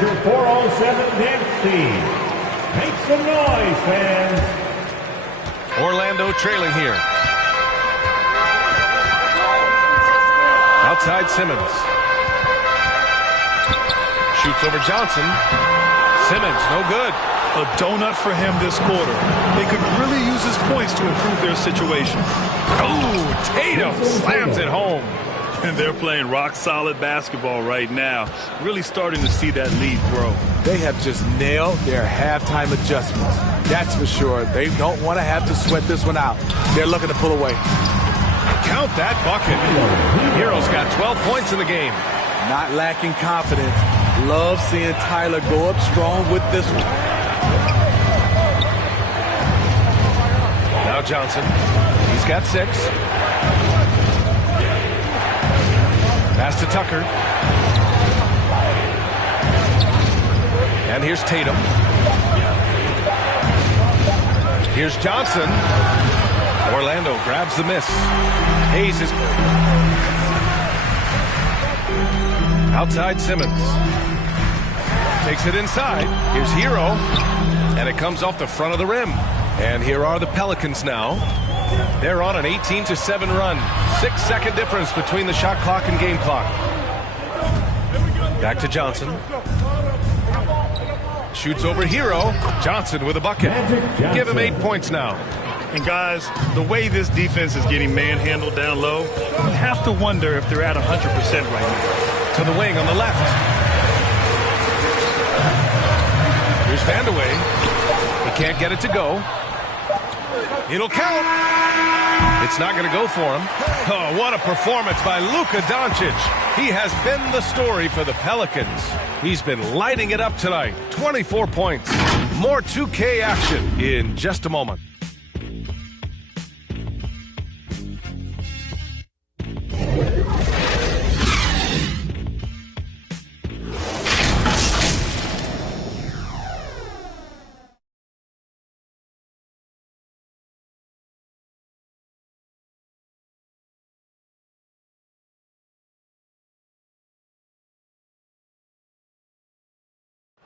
Your 407 dance team. Make some noise, fans. Orlando trailing here. Outside Simmons. Shoots over Johnson. Simmons, no good. A donut for him this quarter. They could really use his points to improve their situation. Oh, Tatum slams it home. And they're playing rock-solid basketball right now. Really starting to see that lead grow. They have just nailed their halftime adjustments. That's for sure. They don't want to have to sweat this one out. They're looking to pull away. Count that bucket. Hero's got 12 points in the game. Not lacking confidence. Love seeing Tyler go up strong with this one. Now Johnson. He's got 6. Pass to Tucker. And here's Tatum. Here's Johnson. Orlando grabs the miss. Hayes is outside Simmons. Takes it inside. Here's Hero. And it comes off the front of the rim. And here are the Pelicans now. They're on an 18-7 run. 6-second difference between the shot clock and game clock. Back to Johnson. Shoots over Hero. Johnson with a bucket. Give him 8 points now. And guys, the way this defense is getting manhandled down low, you have to wonder if they're at 100% right now. To the wing on the left. Here's Vandeweghe. He can't get it to go. It'll count. It's not going to go for him. Oh, what a performance by Luka Doncic. He has been the story for the Pelicans. He's been lighting it up tonight. 24 points. More 2K action in just a moment.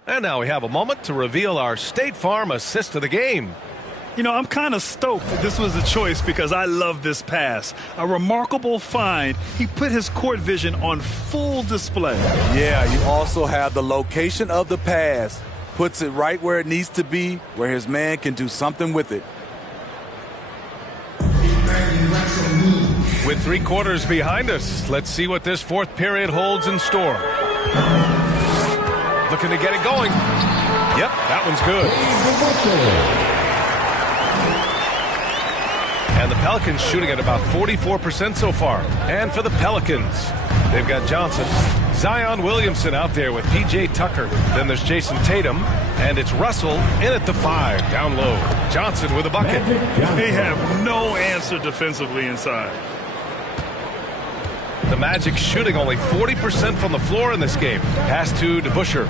And now we have a moment to reveal our State Farm assist of the game. You know, I'm kind of stoked that this was a choice because I love this pass. A remarkable find. He put his court vision on full display. Yeah, you also have the location of the pass. Puts it right where it needs to be, where his man can do something with it. With 3 quarters behind us, let's see what this fourth period holds in store. Looking to get it going. Yep, that one's good. And the Pelicans shooting at about 44% so far. And for the Pelicans, they've got Johnson. Zion Williamson out there with P.J. Tucker. Then there's Jason Tatum. And it's Russell in at the 5, down low. Johnson with a bucket. They have no answer defensively inside. The Magic shooting only 40% from the floor in this game. Pass to DeBusschere.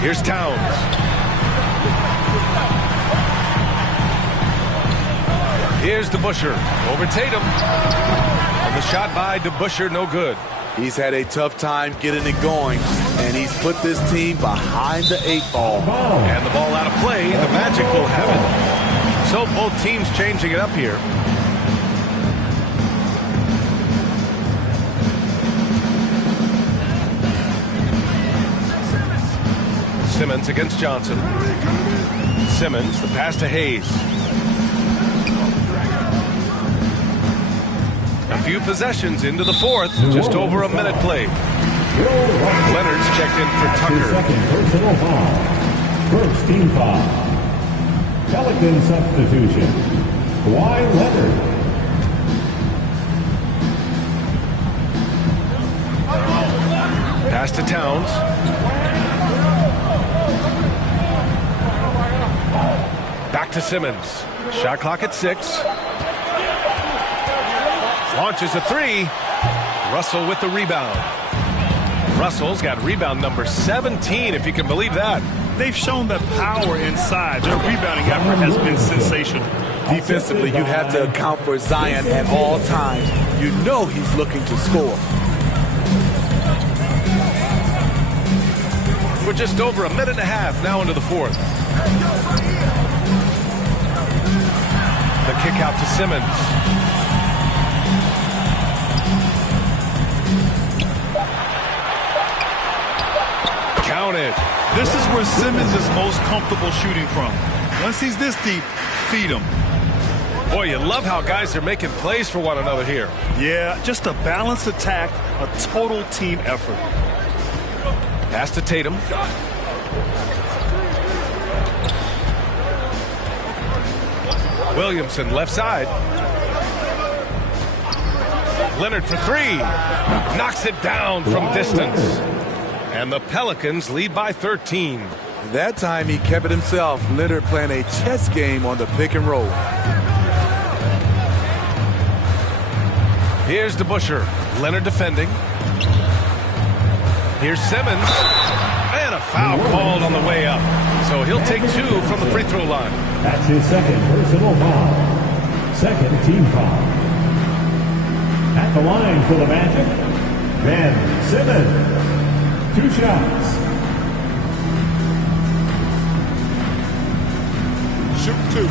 Here's Towns. Here's DeBusschere over Tatum. And the shot by DeBusschere, no good. He's had a tough time getting it going, and he's put this team behind the 8 ball. And the ball out of play. The Magic will have it. So both teams changing it up here. Simmons against Johnson. Simmons, the pass to Hayes. A few possessions into the fourth, just over a minute played. Leonard's checked in for Tucker. Second personal foul. First team foul. Pelican substitution. Kawhi Leonard. Pass to Towns. Back to Simmons. Shot clock at 6. Launches a 3. Russell with the rebound. Russell's got rebound number 17, if you can believe that. They've shown that power inside. Their rebounding effort has been sensational. Defensively, you have to account for Zion at all times. You know he's looking to score. We're just over a minute and a half now into the fourth. The kick out to Simmons. Counted. This is where Simmons is most comfortable shooting from. Once he's this deep, feed him. Boy, you love how guys are making plays for one another here. Yeah, just a balanced attack, a total team effort. Pass to Tatum. Williamson left side. Leonard for 3. Knocks it down from distance. And the Pelicans lead by 13. That time he kept it himself. Leonard playing a chess game on the pick and roll. Here's DeBusschere. Leonard defending. Here's Simmons. And a foul called on the way up. So he'll take 2 from the free throw line. That's his second personal foul. Second team foul. At the line for the Magic, Ben Simmons. 2 shots. Shoot 2.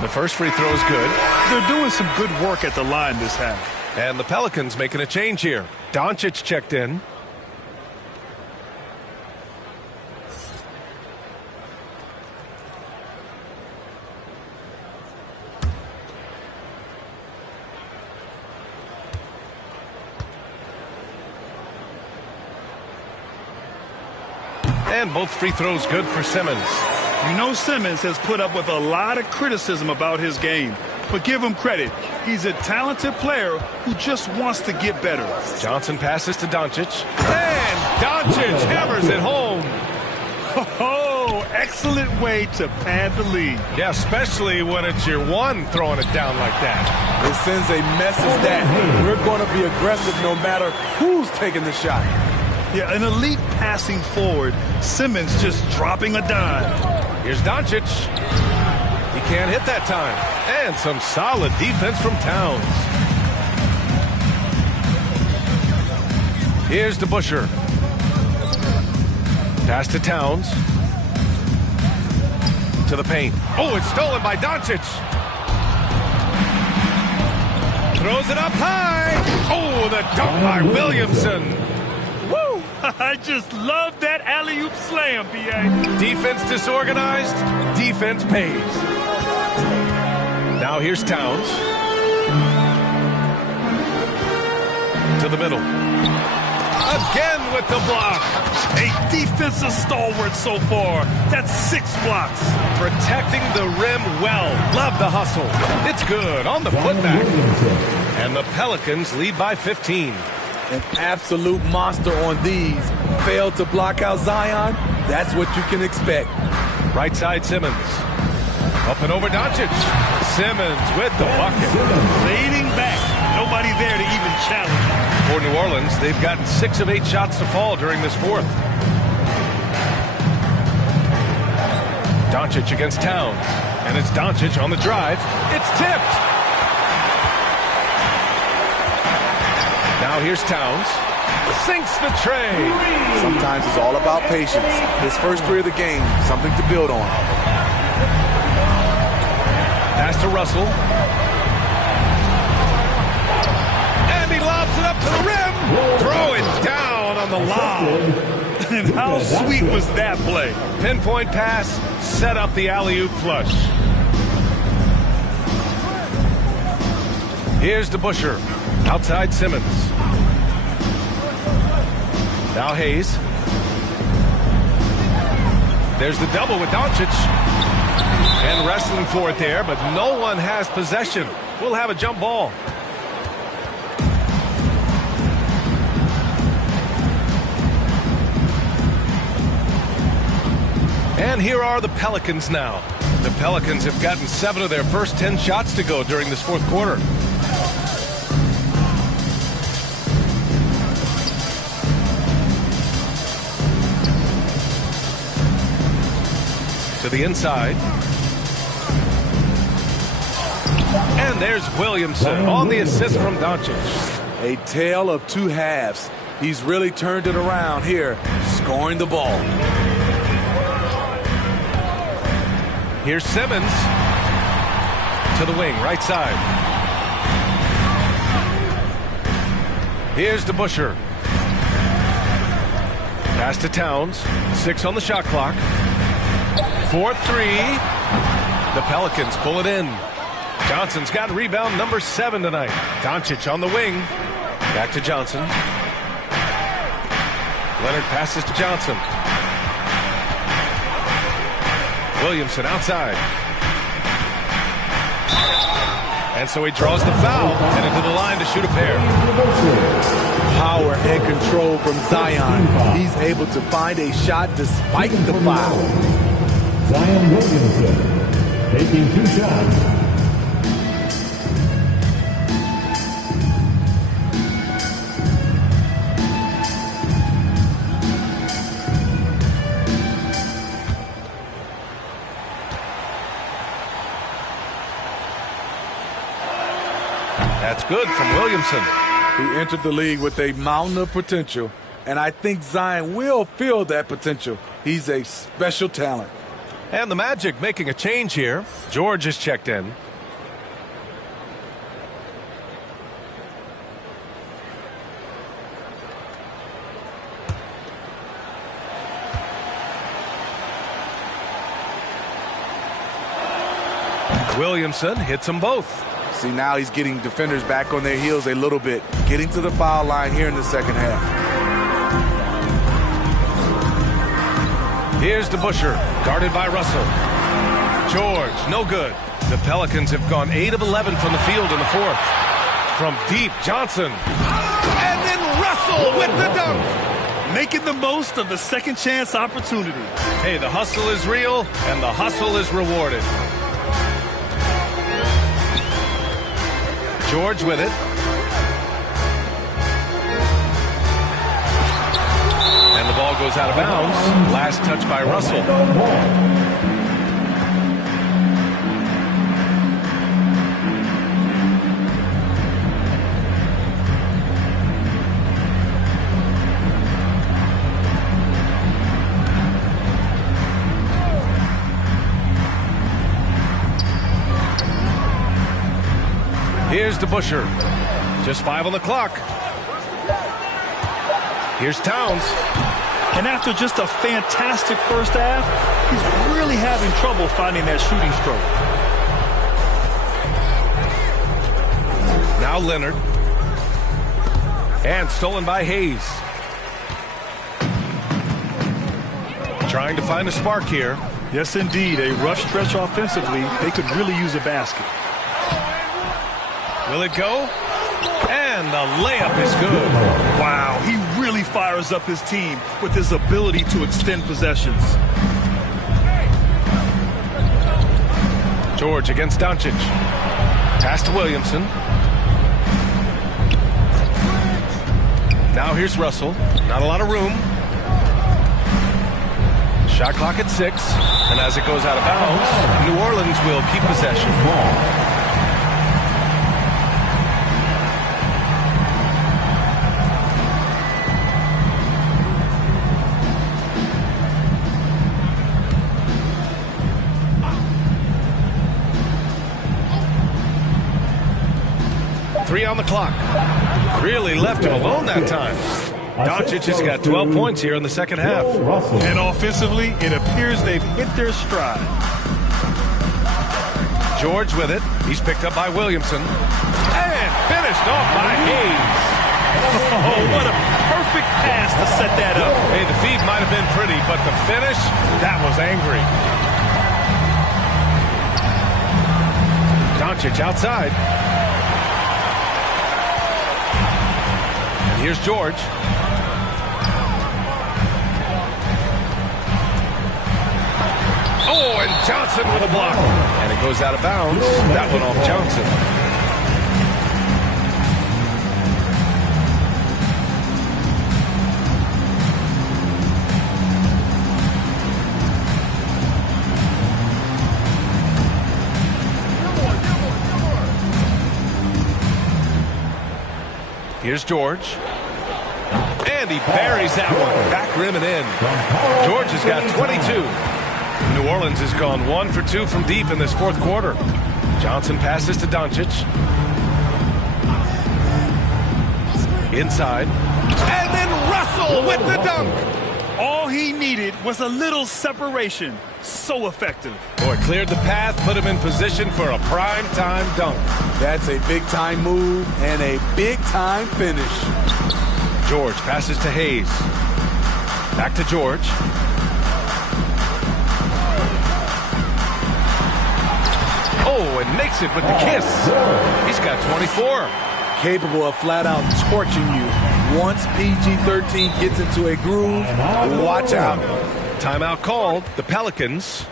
The first free throw is good. They're doing some good work at the line this half. And the Pelicans making a change here. Doncic checked in. And both free throws good for Simmons. You know Simmons has put up with a lot of criticism about his game. But give him credit. He's a talented player who just wants to get better. Johnson passes to Doncic. And Doncic hammers it home. Oh, excellent way to pad the lead. Yeah, especially when it's your one throwing it down like that. It sends a message that we're going to be aggressive no matter who's taking the shot. Yeah, an elite passing forward. Simmons just dropping a dime. Here's Doncic. He can't hit that time. And some solid defense from Towns. Here's DeBusschere. Pass to Towns. To the paint. Oh, it's stolen by Doncic. Throws it up high. Oh, the dunk by Williamson. Woo! I just love that alley-oop slam, B.A. Defense disorganized. Defense pays. Now here's Towns. To the middle. Again with the block. A defensive stalwart so far. That's 6 blocks. Protecting the rim well. Love the hustle. It's good on the putback. And the Pelicans lead by 15. An absolute monster on these. Failed to block out Zion. That's what you can expect. Right side Simmons. Up and over Doncic. Simmons with the bucket. Fading back. Nobody there to even challenge. For New Orleans, they've gotten 6 of 8 shots to fall during this fourth. Doncic against Towns. And it's Doncic on the drive. It's tipped. Now here's Towns. Sinks the tray. Sometimes it's all about patience. His first 3 of the game, something to build on. Pass to Russell. And he lobs it up to the rim. Throw it down on the lob. And how sweet was that play? Pinpoint pass, set up the alley-oop flush. Here's DeBusschere. Outside Simmons. Now Hayes. There's the double with Doncic. And wrestling for it there, but no one has possession. We'll have a jump ball. And here are the Pelicans now. The Pelicans have gotten 7 of their first 10 shots to go during this fourth quarter. To the inside. And there's Williamson on the assist from Doncic. A tale of 2 halves. He's really turned it around here, scoring the ball. Here's Simmons. To the wing, right side. Here's DeBusschere. Pass to Towns. 6 on the shot clock. 4-3. The Pelicans pull it in. Johnson's got rebound number 7 tonight. Doncic on the wing. Back to Johnson. Leonard passes to Johnson. Williamson outside. And so he draws the foul. Headed to the line to shoot a pair. Power and control from Zion. He's able to find a shot despite the foul. Zion Williamson taking 2 shots. That's good from Williamson. He entered the league with a mountain of potential, and I think Zion will feel that potential. He's a special talent. And the Magic making a change here. George is checked in. Williamson hits them both. See, now he's getting defenders back on their heels a little bit, getting to the foul line here in the second half. Here's DeBusschere, guarded by Russell. George, no good. The Pelicans have gone 8 of 11 from the field in the fourth. From deep, Johnson. And then Russell with the dunk. Making the most of the second chance opportunity. Hey, the hustle is real, and the hustle is rewarded. George with it. And the ball goes out of bounds. Last touch by Russell. Here's DeBusschere. Just 5 on the clock. Here's Towns. And after just a fantastic first half, he's really having trouble finding that shooting stroke. Now Leonard. And stolen by Hayes. Trying to find a spark here. Yes, indeed. A rough stretch offensively. They could really use a basket. Will it go? And the layup is good. Wow, he really fires up his team with his ability to extend possessions. George against Doncic. Pass to Williamson. Now here's Russell. Not a lot of room. Shot clock at 6. And as it goes out of bounds, New Orleans will keep possession. On the clock. Really left him alone that time. Doncic has got 12 points here in the second half. And offensively, it appears they've hit their stride. George with it. He's picked up by Williamson. And finished off by Hayes. Oh, what a perfect pass to set that up. Hey, the feed might have been pretty, but the finish, that was angry. Doncic outside. Here's George. Oh, and Johnson with a block. And it goes out of bounds. That one off Johnson. Here's George. And he buries that one. Back rim and in. George has got 22. New Orleans has gone 1 for 2 from deep in this fourth quarter. Johnson passes to Doncic. Inside. And then Russell with the dunk. All he needed was a little separation. So effective. Boy, cleared the path, put him in position for a prime-time dunk. That's a big-time move and a big-time finish. George passes to Hayes. Back to George. Oh, and makes it with the kiss. He's got 24. Capable of flat-out torching you. Once PG-13 gets into a groove, watch out. Timeout called. The Pelicans.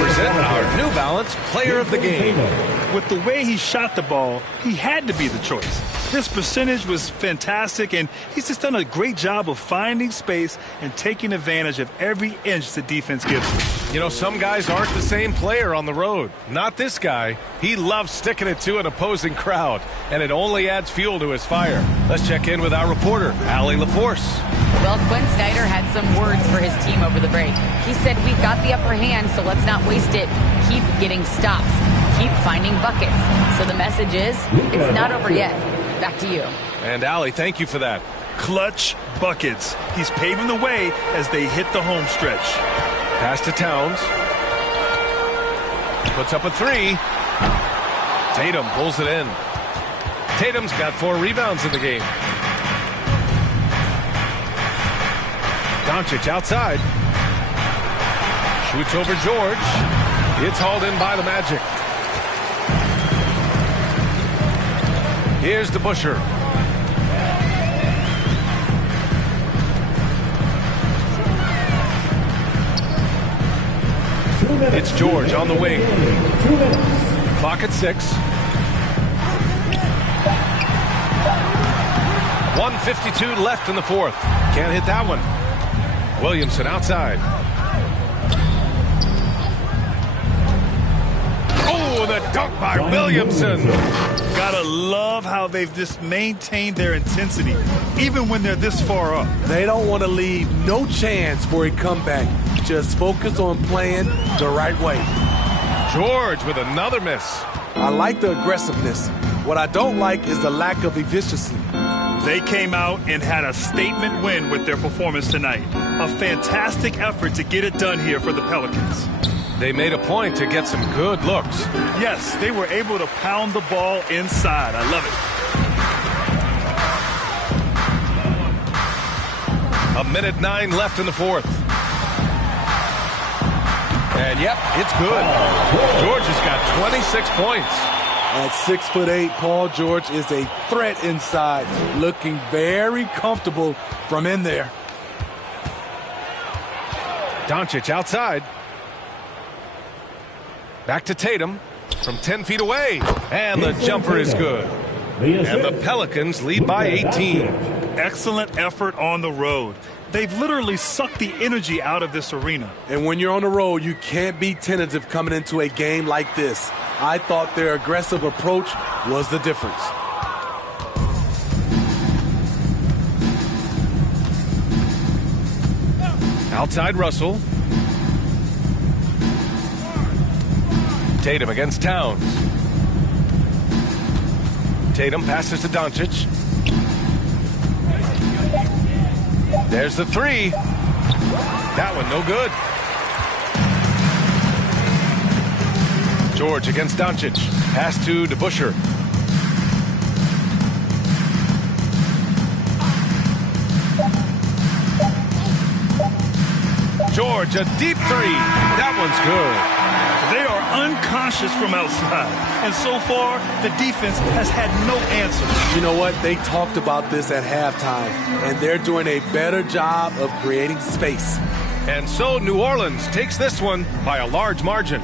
present our New Balance Player of the Game. With the way he shot the ball, he had to be the choice. His percentage was fantastic, and he's just done a great job of finding space and taking advantage of every inch the defense gives him. You know, some guys aren't the same player on the road. Not this guy. He loves sticking it to an opposing crowd, and it only adds fuel to his fire. Let's check in with our reporter, Allie LaForce. Well, Quinn Snyder had some words for his team over the break. He said, "We've got the upper hand, so let's not waste it. Keep getting stops. Keep finding buckets." So the message is, it's not over yet. Back to you. And Allie, thank you for that. Clutch buckets. He's paving the way as they hit the home stretch. Pass to Towns. Puts up a three. Tatum pulls it in. Tatum's got 4 rebounds in the game. Doncic outside. Shoots over George. It's hauled in by the Magic. Here's DeBusschere. It's George on the wing. Clock at 6. 1:52 left in the fourth. Can't hit that one. Williamson outside. Oh, the dunk by Williamson. Gotta love how they've just maintained their intensity, even when they're this far up. They don't want to leave no chance for a comeback. Just focus on playing the right way. George with another miss. I like the aggressiveness. What I don't like is the lack of efficiency. They came out and had a statement win with their performance tonight. A fantastic effort to get it done here for the Pelicans. They made a point to get some good looks. Yes, they were able to pound the ball inside. I love it. 1:09 left in the fourth. And yep, it's good. George has got 26 points. At 6'8", Paul George is a threat inside, looking very comfortable from in there. Doncic outside. Back to Tatum from 10 feet away. And the jumper is good. And the Pelicans lead by 18. Excellent effort on the road. They've literally sucked the energy out of this arena. And when you're on the road, you can't be tentative coming into a game like this. I thought their aggressive approach was the difference. Outside Russell. Tatum against Towns. Tatum passes to Doncic. There's the three. That one no good. George against Doncic. Pass to DeBusschere. George, a deep three. That one's good. They are unconscious from outside, and so far, the defense has had no answer. You know what? They talked about this at halftime, and they're doing a better job of creating space. And so New Orleans takes this one by a large margin.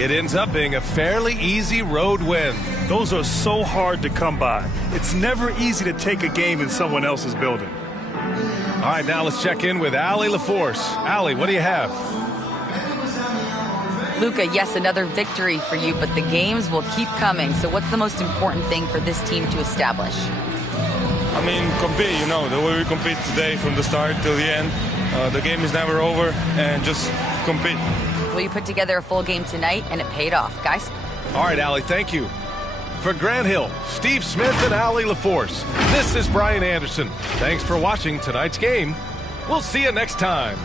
It ends up being a fairly easy road win. Those are so hard to come by. It's never easy to take a game in someone else's building. All right, now let's check in with Allie LaForce. Allie, what do you have? Luka, yes, another victory for you, but the games will keep coming. So what's the most important thing for this team to establish? I mean, compete, you know, the way we compete today from the start till the end. The game is never over, and just compete. Well, you put together a full game tonight, and it paid off. Guys? All right, Allie, thank you. For Grant Hill, Steve Smith, and Allie LaForce, this is Brian Anderson. Thanks for watching tonight's game. We'll see you next time.